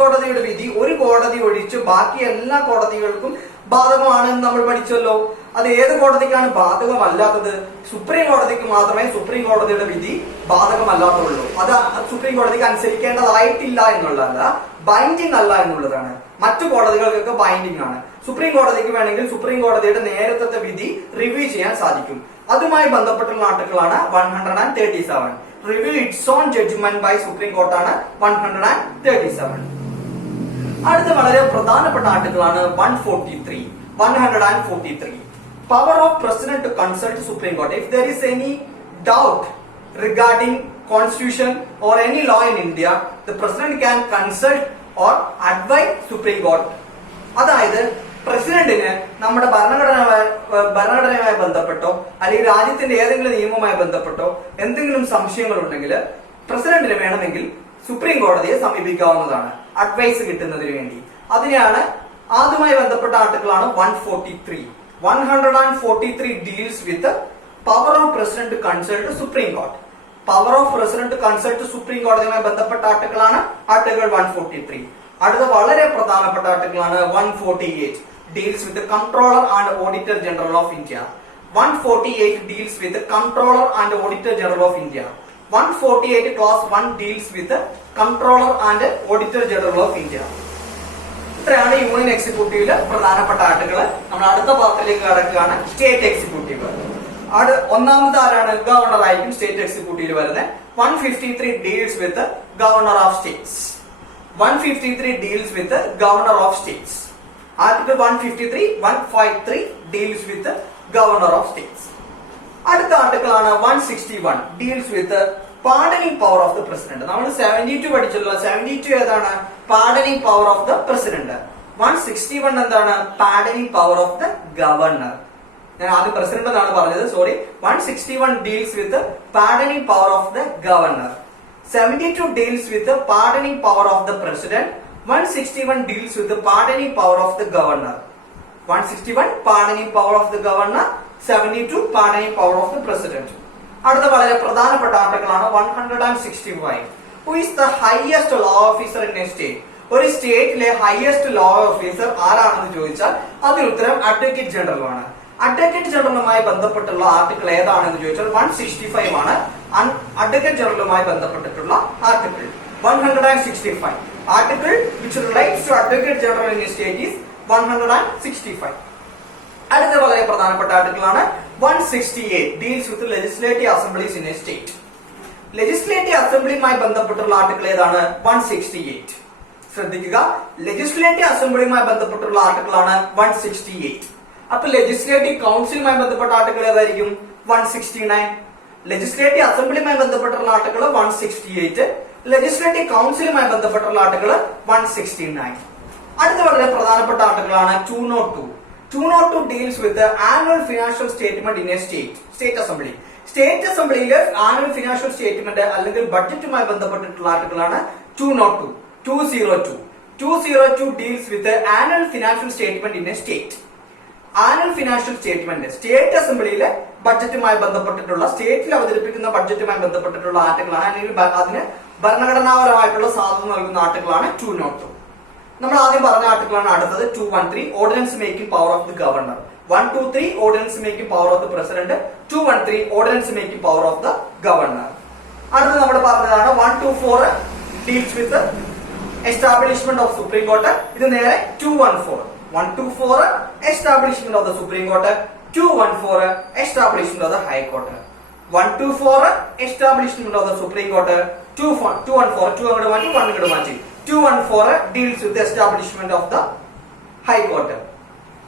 കോടതിയുടെ വിധി ഒരു കോടതി ഒഴിച്ച് ബാക്കി എല്ലാ കോടതികൾക്കും ബാധകമാണെന്ന് നമ്മൾ പഠിച്ചല്ലോ. അത് ഏത് കോടതിക്കാണ് ബാധകമല്ലാത്തത്? സുപ്രീം കോടതിക്ക് മാത്രമേ സുപ്രീം കോടതിയുടെ വിധി ബാധകമല്ലാത്തുള്ളൂ. അത് സുപ്രീം കോടതിക്ക് അനുസരിക്കേണ്ടതായിട്ടില്ല എന്നുള്ളതല്ല, ബൈൻഡിങ് അല്ല എന്നുള്ളതാണ്. മറ്റു കോടതികൾക്കൊക്കെ ബൈൻഡിങ് ആണ്. സുപ്രീം കോടതിക്ക് വേണമെങ്കിൽ സുപ്രീം കോടതിയുടെ നേരത്തെ വിധി റിവ്യൂ ചെയ്യാൻ സാധിക്കും. അതുമായി ബന്ധപ്പെട്ടുള്ള ആർട്ടിക്കിളാണ് 137. Review its own judgment by supreme കോർട്ടാണ് 137. അടുത്ത വളരെ പ്രധാനപ്പെട്ട ആർട്ടിക്കിളാണ് 143. 143 power of president to consult supreme court if there is any doubt regarding constitution or any law in India, the president can consult or advise supreme court. അതായത് പ്രസിഡന്റിന് നമ്മുടെ ഭരണഘടനയുമായി ബന്ധപ്പെട്ടോ അല്ലെങ്കിൽ രാജ്യത്തിന്റെ ഏതെങ്കിലും നിയമവുമായി ബന്ധപ്പെട്ടോ എന്തെങ്കിലും സംശയങ്ങൾ ഉണ്ടെങ്കിൽ പ്രസിഡന്റിന് വേണമെങ്കിൽ സുപ്രീം കോടതിയെ സമീപിക്കാവുന്നതാണ് അഡ്വൈസ് കിട്ടുന്നതിന് വേണ്ടി. അതിനെയാണ് അതുമായി ബന്ധപ്പെട്ട ആർട്ടിക്കിളാണ് 143. 143 deals with power of president to consult supreme court. Power of president to consult supreme കോടതിയുമായി ബന്ധപ്പെട്ട ആർട്ടിക്കിളാണ് ആർട്ടിക്കിൾ 143. അടുത്ത വളരെ പ്രധാനപ്പെട്ട ആർട്ടിക്കിളാണ് 148 deals with comptroller and auditor general of India. 148 deals with comptroller and auditor general of India. 148 class 1 deals with comptroller and auditor general of India. ഇത്രയാണ് union എക്സിക്യൂട്ടീവിലെ പ്രധാനപ്പെട്ട ആർട്ടിക്കിൾ. നമ്മൾ അടുത്ത പാർട്ടിലേക്ക് കടക്കുകയാണ് സ്റ്റേറ്റ് എക്സിക്യൂട്ടീവ്. ഒന്നാമത് ആരാണ്? ഗവർണർ ആയിരിക്കും സ്റ്റേറ്റ് എക്സിക്യൂട്ടീവിൽ വരുന്നത്. 153 deals with governor of States. 153 deals with the governor of states. Article 153, 153 deals with the governor of states. അടുത്ത ആർട്ടിക്കിൾ ആണ് 161 deals with the pardoning power of the president. നമ്മൾ 72 പഠിച്ചല്ലോ. 72 ഏതാണ്? pardoning power of the president. 161 എന്താണ്? pardoning power of the governor. ഞാൻ ആദ്യം president എന്നാണ് പറഞ്ഞത്, sorry. 161 deals with the pardoning power of the governor. 72 deals with the pardoning power of the president. 161 deals with the pardoning power of the governor. 161 pardoning power of the governor. 72 pardoning power of the president. അടുത്ത വളരെ പ്രധാനപ്പെട്ട article ആണ് 165. Who is the highest law officer in a state? ഒരു സ്റ്റേറ്റിലെ highest law officer ആരാണെന്ന് ചോദിച്ചാൽ അതിന് ഉത്തരം advocate general ആണ്. അഡ്വക്കേറ്റ് ജനറലുമായി ബന്ധപ്പെട്ടുള്ള ആർട്ടിക്കിൾ ഏതാണെന്ന് ചോദിച്ചാൽ 165 ആണ്. അഡ്വക്കേറ്റ് ജനറലുമായി ബന്ധപ്പെട്ടിട്ടുള്ള article 165. Article which relates to Advocate General in a state is 165. അടുത്ത വളരെ പ്രധാനപ്പെട്ട ആർട്ടിക്കിൾ ആണ് 168, deals with legislative assemblies in a state. Legislative അസംബ്ലിയുമായി ബന്ധപ്പെട്ടുള്ള ആർട്ടിക്കിൾ ഏതാണ്? 168. ശ്രദ്ധിക്കുക, ലെജിസ്ലേറ്റീവ് അസംബ്ലിയുമായി ബന്ധപ്പെട്ടുള്ള ആർട്ടിക്കിൾ ആണ് 168. അപ്പൊ ലെജിസ്ലേറ്റീവ് കൗൺസിലുമായി ബന്ധപ്പെട്ട ആർട്ടിക്കിൾ ഏതായിരിക്കും? 169. ലെജിസ്ലേറ്റീവ് അസംബ്ലിയുമായി ബന്ധപ്പെട്ടുള്ള ആർട്ടിക്കിൾ 168, ലെജിസ്ലേറ്റീവ് കൗൺസിലുമായി ബന്ധപ്പെട്ടുള്ള ആർട്ടിക്കിൾ 169. അടുത്ത വളരെ പ്രധാനപ്പെട്ട ആർട്ടിക്കിൾ ആണ് 202. 202 deals with annual financial statement in a state assembly. State അസംബ്ലിയിലെ ആനുവൽ ഫിനാൻഷ്യൽ സ്റ്റേറ്റ്മെന്റ് അല്ലെങ്കിൽ ബഡ്ജറ്റുമായി ബന്ധപ്പെട്ടിട്ടുള്ള ആർട്ടിക്കിൾ ആണ് 202. 202 deals with annual financial statement in a state. Annual financial statement state അസംബ്ലിയിലെ ബഡ്ജറ്റുമായി ബന്ധപ്പെട്ടിട്ടുള്ള, സ്റ്റേറ്റിൽ അവതരിപ്പിക്കുന്ന ബഡ്ജറ്റുമായി ബന്ധപ്പെട്ടിട്ടുള്ള ആർട്ടിക്കിളാണ്, അല്ലെങ്കിൽ അതിന് ഭരണഘടനാപരമായിട്ടുള്ള സാധുത നൽകുന്ന ആർട്ടിക്കിളാണ് 202. നമ്മൾ ആദ്യം പറഞ്ഞ ആർട്ടിക്കിളാണ് അടുത്തത് 213, ordinance making power of the governor. 123 ordinance making power of the president. 213 ordinance making power of the governor. അടുത്തത് നമ്മൾ പറഞ്ഞതാണ് 124 deals with establishment of supreme court. ഇത് നേരെ 214. 124 establishment of the supreme court. 214 establishment of the high court. 124 establishment of the supreme court. 214 2 അങ്ങോട്ട് മാറ്റി 1 ഇങ്ങോട്ട് മാറ്റി. 214 deals with establishment of the high court.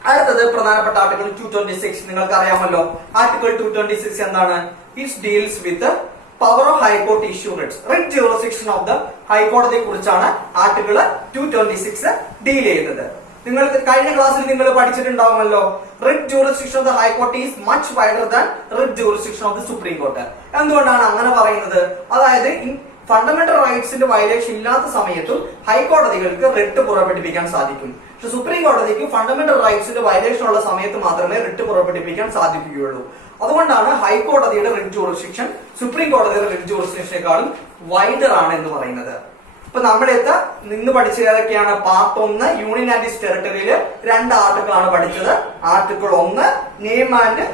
അടുത്തത് പ്രധാനപ്പെട്ട ആർട്ടിക്കിൾ 226. നിങ്ങൾക്ക് അറിയാമല്ലോ ആർട്ടിക്കിൾ 226 എന്താണ്? It deals with power of high court issue writ jurisdiction of the ഹൈക്കോടതിയെ കുറിച്ചാണ് ആർട്ടിക്കിൾ 226 ഡീൽ ചെയ്യുന്നത്. നിങ്ങൾക്ക് കഴിഞ്ഞ ക്ലാസ്സിൽ നിങ്ങൾ പഠിച്ചിട്ടുണ്ടാവുമല്ലോ, writ jurisdiction of the high court is much wider than writ jurisdiction of the supreme court. എന്തുകൊണ്ടാണ് അങ്ങനെ പറയുന്നത്? അതായത് ഫണ്ടമെന്റൽ റൈറ്റ്സിന്റെ വയലേഷൻ ഇല്ലാത്ത സമയത്തും ഹൈക്കോടതികൾക്ക് റിട്ട് പുറപ്പെടുവിക്കാൻ സാധിക്കും. പക്ഷെ സുപ്രീം കോടതിക്ക് ഫണ്ടമെന്റൽ റൈറ്റ്സിന്റെ വയലേഷൻ ഉള്ള സമയത്ത് മാത്രമേ റിട്ട് പുറപ്പെടുവിക്കാൻ സാധിക്കുകയുള്ളൂ. അതുകൊണ്ടാണ് ഹൈക്കോടതിയുടെ റിട്ട് ജൂറിസ്ഡിക്ഷൻ സുപ്രീം കോടതിയുടെ റിട്ട് ജൂറിസ്ഡിക്ഷനേക്കാളും വൈഡർ ആണ് എന്ന് പറയുന്നത്. ഇപ്പൊ നമ്മളെത്ത് നിന്ന് പഠിച്ചത് ഏതൊക്കെയാണ്? പാർട്ട് 1 യൂണിയൻ ആൻഡ് ഇറ്റ്സ് ടെറിട്ടറിയില് 2 ആർട്ടിക്കിൾ ആണ് പഠിച്ചത്. Article 1 name and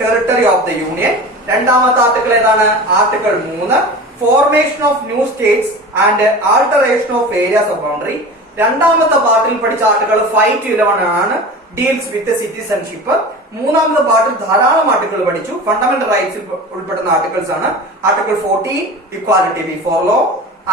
territory of the union. രണ്ടാമത്തെ ആർട്ടിക്കിൾ ഏതാണ്? Article 3 formation of new states and alteration of areas of boundary. രണ്ടാമത്തെ പാർട്ടിൽ പഠിച്ച ആർട്ടിക്കിൾ 5 to 11 ആണ്, ഡീൽസ് വിത്ത് സിറ്റിസൺഷിപ്പ്. മൂന്നാമത്തെ പാർട്ടിൽ ധാരാളം ആർട്ടിക്കിൾ പഠിച്ചു, ഫണ്ടമെന്റൽ റൈറ്റ്സിൽ ഉൾപ്പെടുന്ന ആർട്ടിക്കിൾസ് ആണ്. Article 14 equality before law.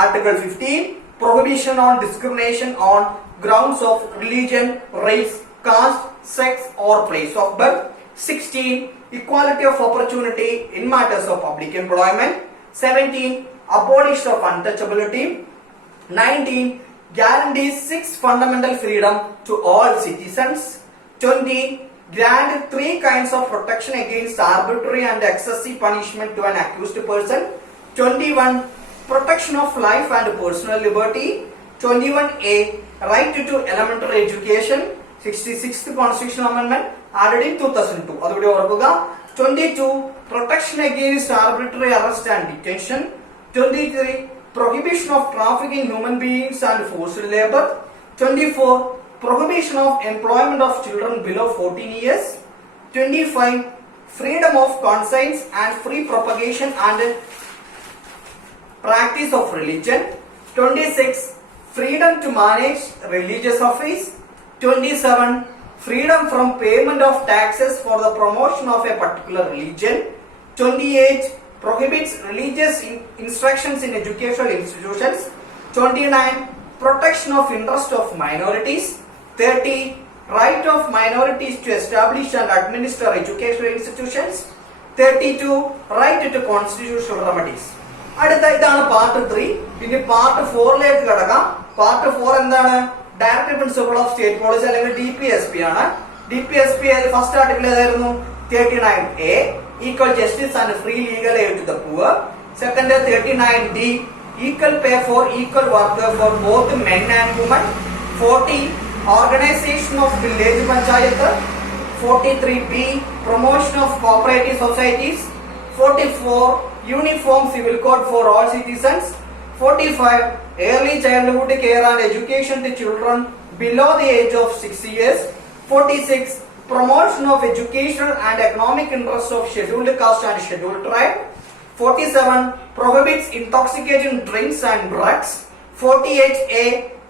Article 15 prohibition on discrimination on grounds of religion, race, caste, sex or place of birth. 16 equality of opportunity in matters of public employment. 17 abolition of untouchability. 19 guarantees 6 fundamental freedom to all citizens. 20 grant 3 kinds of protection against arbitrary and excessive punishment to an accused person. 21 protection of life and personal liberty. 21A right to elementary education. 66th constitutional amendment added in 2002. അതുകൂടി ഓർക്കുക. 22 protection against arbitrary arrest and detention. 23 prohibition of trafficking human beings and forced labor. 24 prohibition of employment of children below 14 years. 25 freedom of conscience and free propagation and practice of religion. 26 freedom to manage religious office. 27 freedom from payment of taxes for the promotion of a particular religion. 28 prohibits religious instructions in educational institutions. 29 protection of interest of minorities. 30 right of minorities to establish and administer educational institutions. 32 right to constitutional remedies. അടുത്ത ഇതാണ് part 3. പിന്നെ part 4ലേക്ക് കടക്കാം. Part 4 എന്താണ്? Directive principle of state policy അല്ലെങ്കിൽ DPSP ആണ്. DPSP first article ഏതായിരുന്നു? 39A equal justice and free legal aid to the poor. Second 39D equal pay for equal work for both men and women. 40 organization of village panchayat. 43B promotion of cooperative societies. 44 uniform civil code for all citizens. 45 early childhood care and education to children below the age of 6 years. 46 promotion of educational and economic interests of scheduled caste and scheduled tribe. 47 prohibits intoxicating drinks and drugs. 48A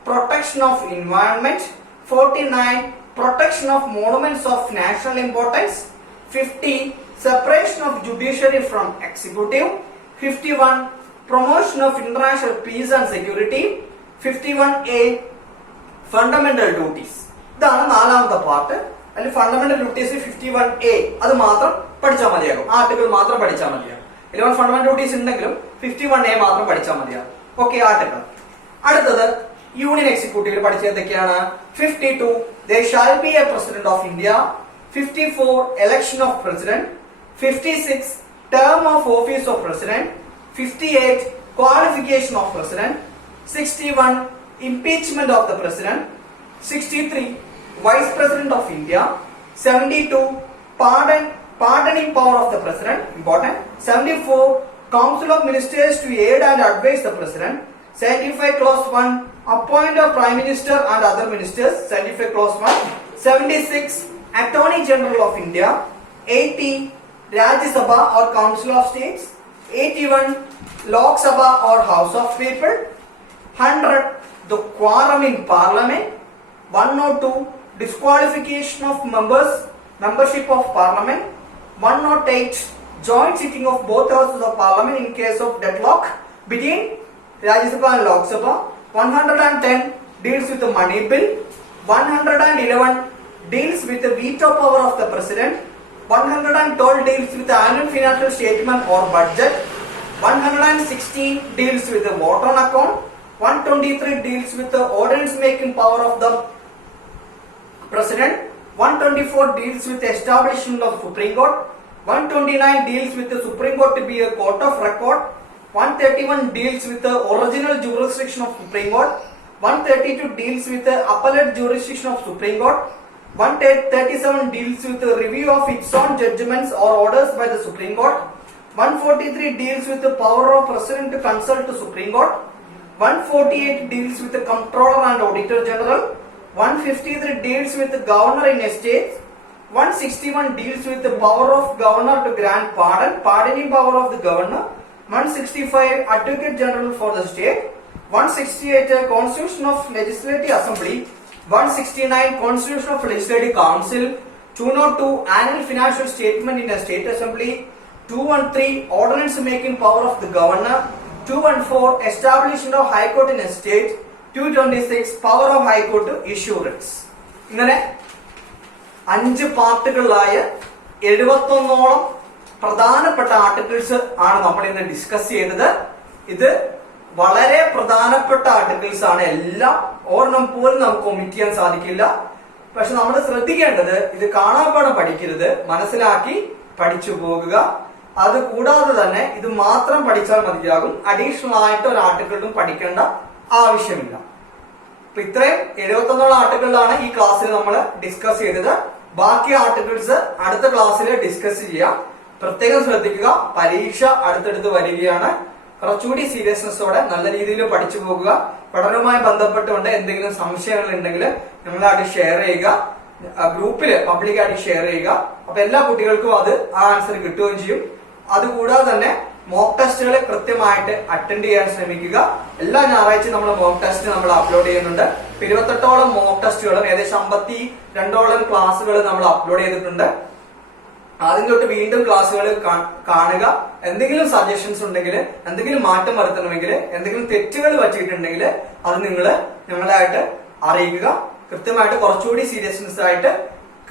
protection of environment. 49 protection of monuments of national importance. 50 separation of judiciary from executive. 51 promotion of international peace and security. 51A fundamental duties. ഇതാണ് നാലാമത്തെ part. അതിൽ fundamental duties 51A അത് മാത്രം പഠിച്ചാൽ മതിയാകും. Article മാത്രം പഠിച്ചാൽ മതിയാകും. 11 ഫണ്ടമെന്റൽ ഡ്യൂട്ടീസ് ഉണ്ടെങ്കിലും 51A മാത്രം പഠിച്ചാൽ മതിയാകും. Okay, article. അടുത്തത് യൂണിയൻ എക്സിക്യൂട്ടീവിൽ പഠിച്ച എന്തൊക്കെയാണ്? 52 there shall be a president of India. 54 election of president. 56 term of office of president. 58 qualification of president. 61 impeachment of the president. 63 vice president of India. 72 pardoning power of the president, important. 74 council of ministers to aid and advise the president. 75 clause 1 appoint a prime minister and other ministers. 75 clause 1. 76 attorney general of India. 80 Rajya Sabha or council of states. 81 Lok Sabha or house of people. 100 the quorum in parliament. 102 disqualification of membership of parliament. 108 joint sitting of both houses of parliament in case of deadlock between Rajya Sabha and Lok Sabha. 110 deals with the money bill. 111 deals with the veto power of the president. 112 deals with the annual financial statement or budget. 116 deals with the vote on account. 123 deals with the ordinance making power of the president. 124 deals with the establishment of Supreme Court. 129 deals with the Supreme Court to be a court of record. 131 deals with the original jurisdiction of Supreme Court. 132 deals with the appellate jurisdiction of Supreme Court. 137 deals with the review of its own judgments or orders by the Supreme Court. 143 deals with the power of President to consult the Supreme Court. 148 deals with the Comptroller and Auditor General. 153 deals with the Governor in estates. 161 deals with the power of Governor to grant pardoning power of the Governor. 165 Advocate General for the state. 168 Constitution of Legislative Assembly. 169 Constitution of Legislative Council. 202 Annual Financial Statement in a State Assembly. 213 Ordinance making power of the Governor. 214 Establishment of High Court in a state. 226 Power of High Court to issue writs. ഇങ്ങനെ 5 പാർട്ടുകളിലായ 71ഓളം പ്രധാനപ്പെട്ട articles ആണ് നമ്മൾ ഇന്ന് discuss ചെയ്തത്. ഇത് വളരെ പ്രധാനപ്പെട്ട articles ആണ്. എല്ലാം ഒരെണ്ണം പോലും നമുക്ക് ഒമിറ്റ് ചെയ്യാൻ സാധിക്കില്ല. പക്ഷെ നമ്മൾ ശ്രദ്ധിക്കേണ്ടത് ഇത് കാണാപ്പാഠം പഠിക്കരുത്, മനസ്സിലാക്കി പഠിച്ചു പോകുക. അത് കൂടാതെ തന്നെ ഇത് മാത്രം പഠിച്ചാൽ മതിയാകും. അഡീഷണൽ ആയിട്ട് ഒരു ആർട്ടിക്കിളും പഠിക്കേണ്ട ആവശ്യമില്ല. അപ്പൊ ഇത്രയും 71ഓളം ആർട്ടിക്കിളാണ് ഈ ക്ലാസ്സിൽ നമ്മൾ ഡിസ്കസ് ചെയ്തത്. ബാക്കി ആർട്ടിക്കിൾസ് അടുത്ത ക്ലാസ്സിൽ ഡിസ്കസ് ചെയ്യാം. പ്രത്യേകം ശ്രദ്ധിക്കുക, പരീക്ഷ അടുത്തടുത്ത് വരികയാണ്. കുറച്ചുകൂടി സീരിയസ്നെസ്സോടെ നല്ല രീതിയിൽ പഠിച്ചു പോകുക. പഠനവുമായി ബന്ധപ്പെട്ടുകൊണ്ട് എന്തെങ്കിലും സംശയങ്ങൾ ഉണ്ടെങ്കിൽ നിങ്ങളായിട്ട് ഷെയർ ചെയ്യുക, ഗ്രൂപ്പില് പബ്ലിക്കായിട്ട് ഷെയർ ചെയ്യുക. അപ്പൊ എല്ലാ കുട്ടികൾക്കും അത് ആ ആൻസർ കിട്ടുകയും ചെയ്യും. അതുകൂടാതെ തന്നെ മോക്ക് ടെസ്റ്റുകൾ കൃത്യമായിട്ട് അറ്റൻഡ് ചെയ്യാൻ ശ്രമിക്കുക. എല്ലാ ഞായറാഴ്ചയും നമ്മൾ മോക്ക് ടെസ്റ്റ് നമ്മൾ അപ്ലോഡ് ചെയ്യുന്നുണ്ട്. 28ഓളം മോക്ക് ടെസ്റ്റുകളും ഏകദേശം 52ഓളം ക്ലാസ്സുകൾ നമ്മൾ അപ്ലോഡ് ചെയ്തിട്ടുണ്ട്. ആദ്യം തൊട്ട് വീണ്ടും ക്ലാസ്സുകൾ കാണുക. എന്തെങ്കിലും സജഷൻസ് ഉണ്ടെങ്കിൽ, എന്തെങ്കിലും മാറ്റം വരുത്തണമെങ്കിൽ, എന്തെങ്കിലും തെറ്റുകൾ പറ്റിയിട്ടുണ്ടെങ്കിൽ അത് നിങ്ങൾ ഞങ്ങളായിട്ട് അറിയിക്കുക. കൃത്യമായിട്ട് കുറച്ചുകൂടി സീരിയസ്നെസ് ആയിട്ട്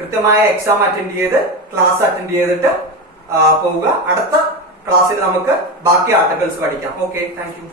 കൃത്യമായ എക്സാം അറ്റൻഡ് ചെയ്ത് ക്ലാസ് അറ്റൻഡ് ചെയ്തിട്ട് പോവുക. അടുത്ത ക്ലാസ്സിൽ നമുക്ക് ബാക്കി ആർട്ടിക്കിൾസ് പഠിക്കാം. Okay, thank you.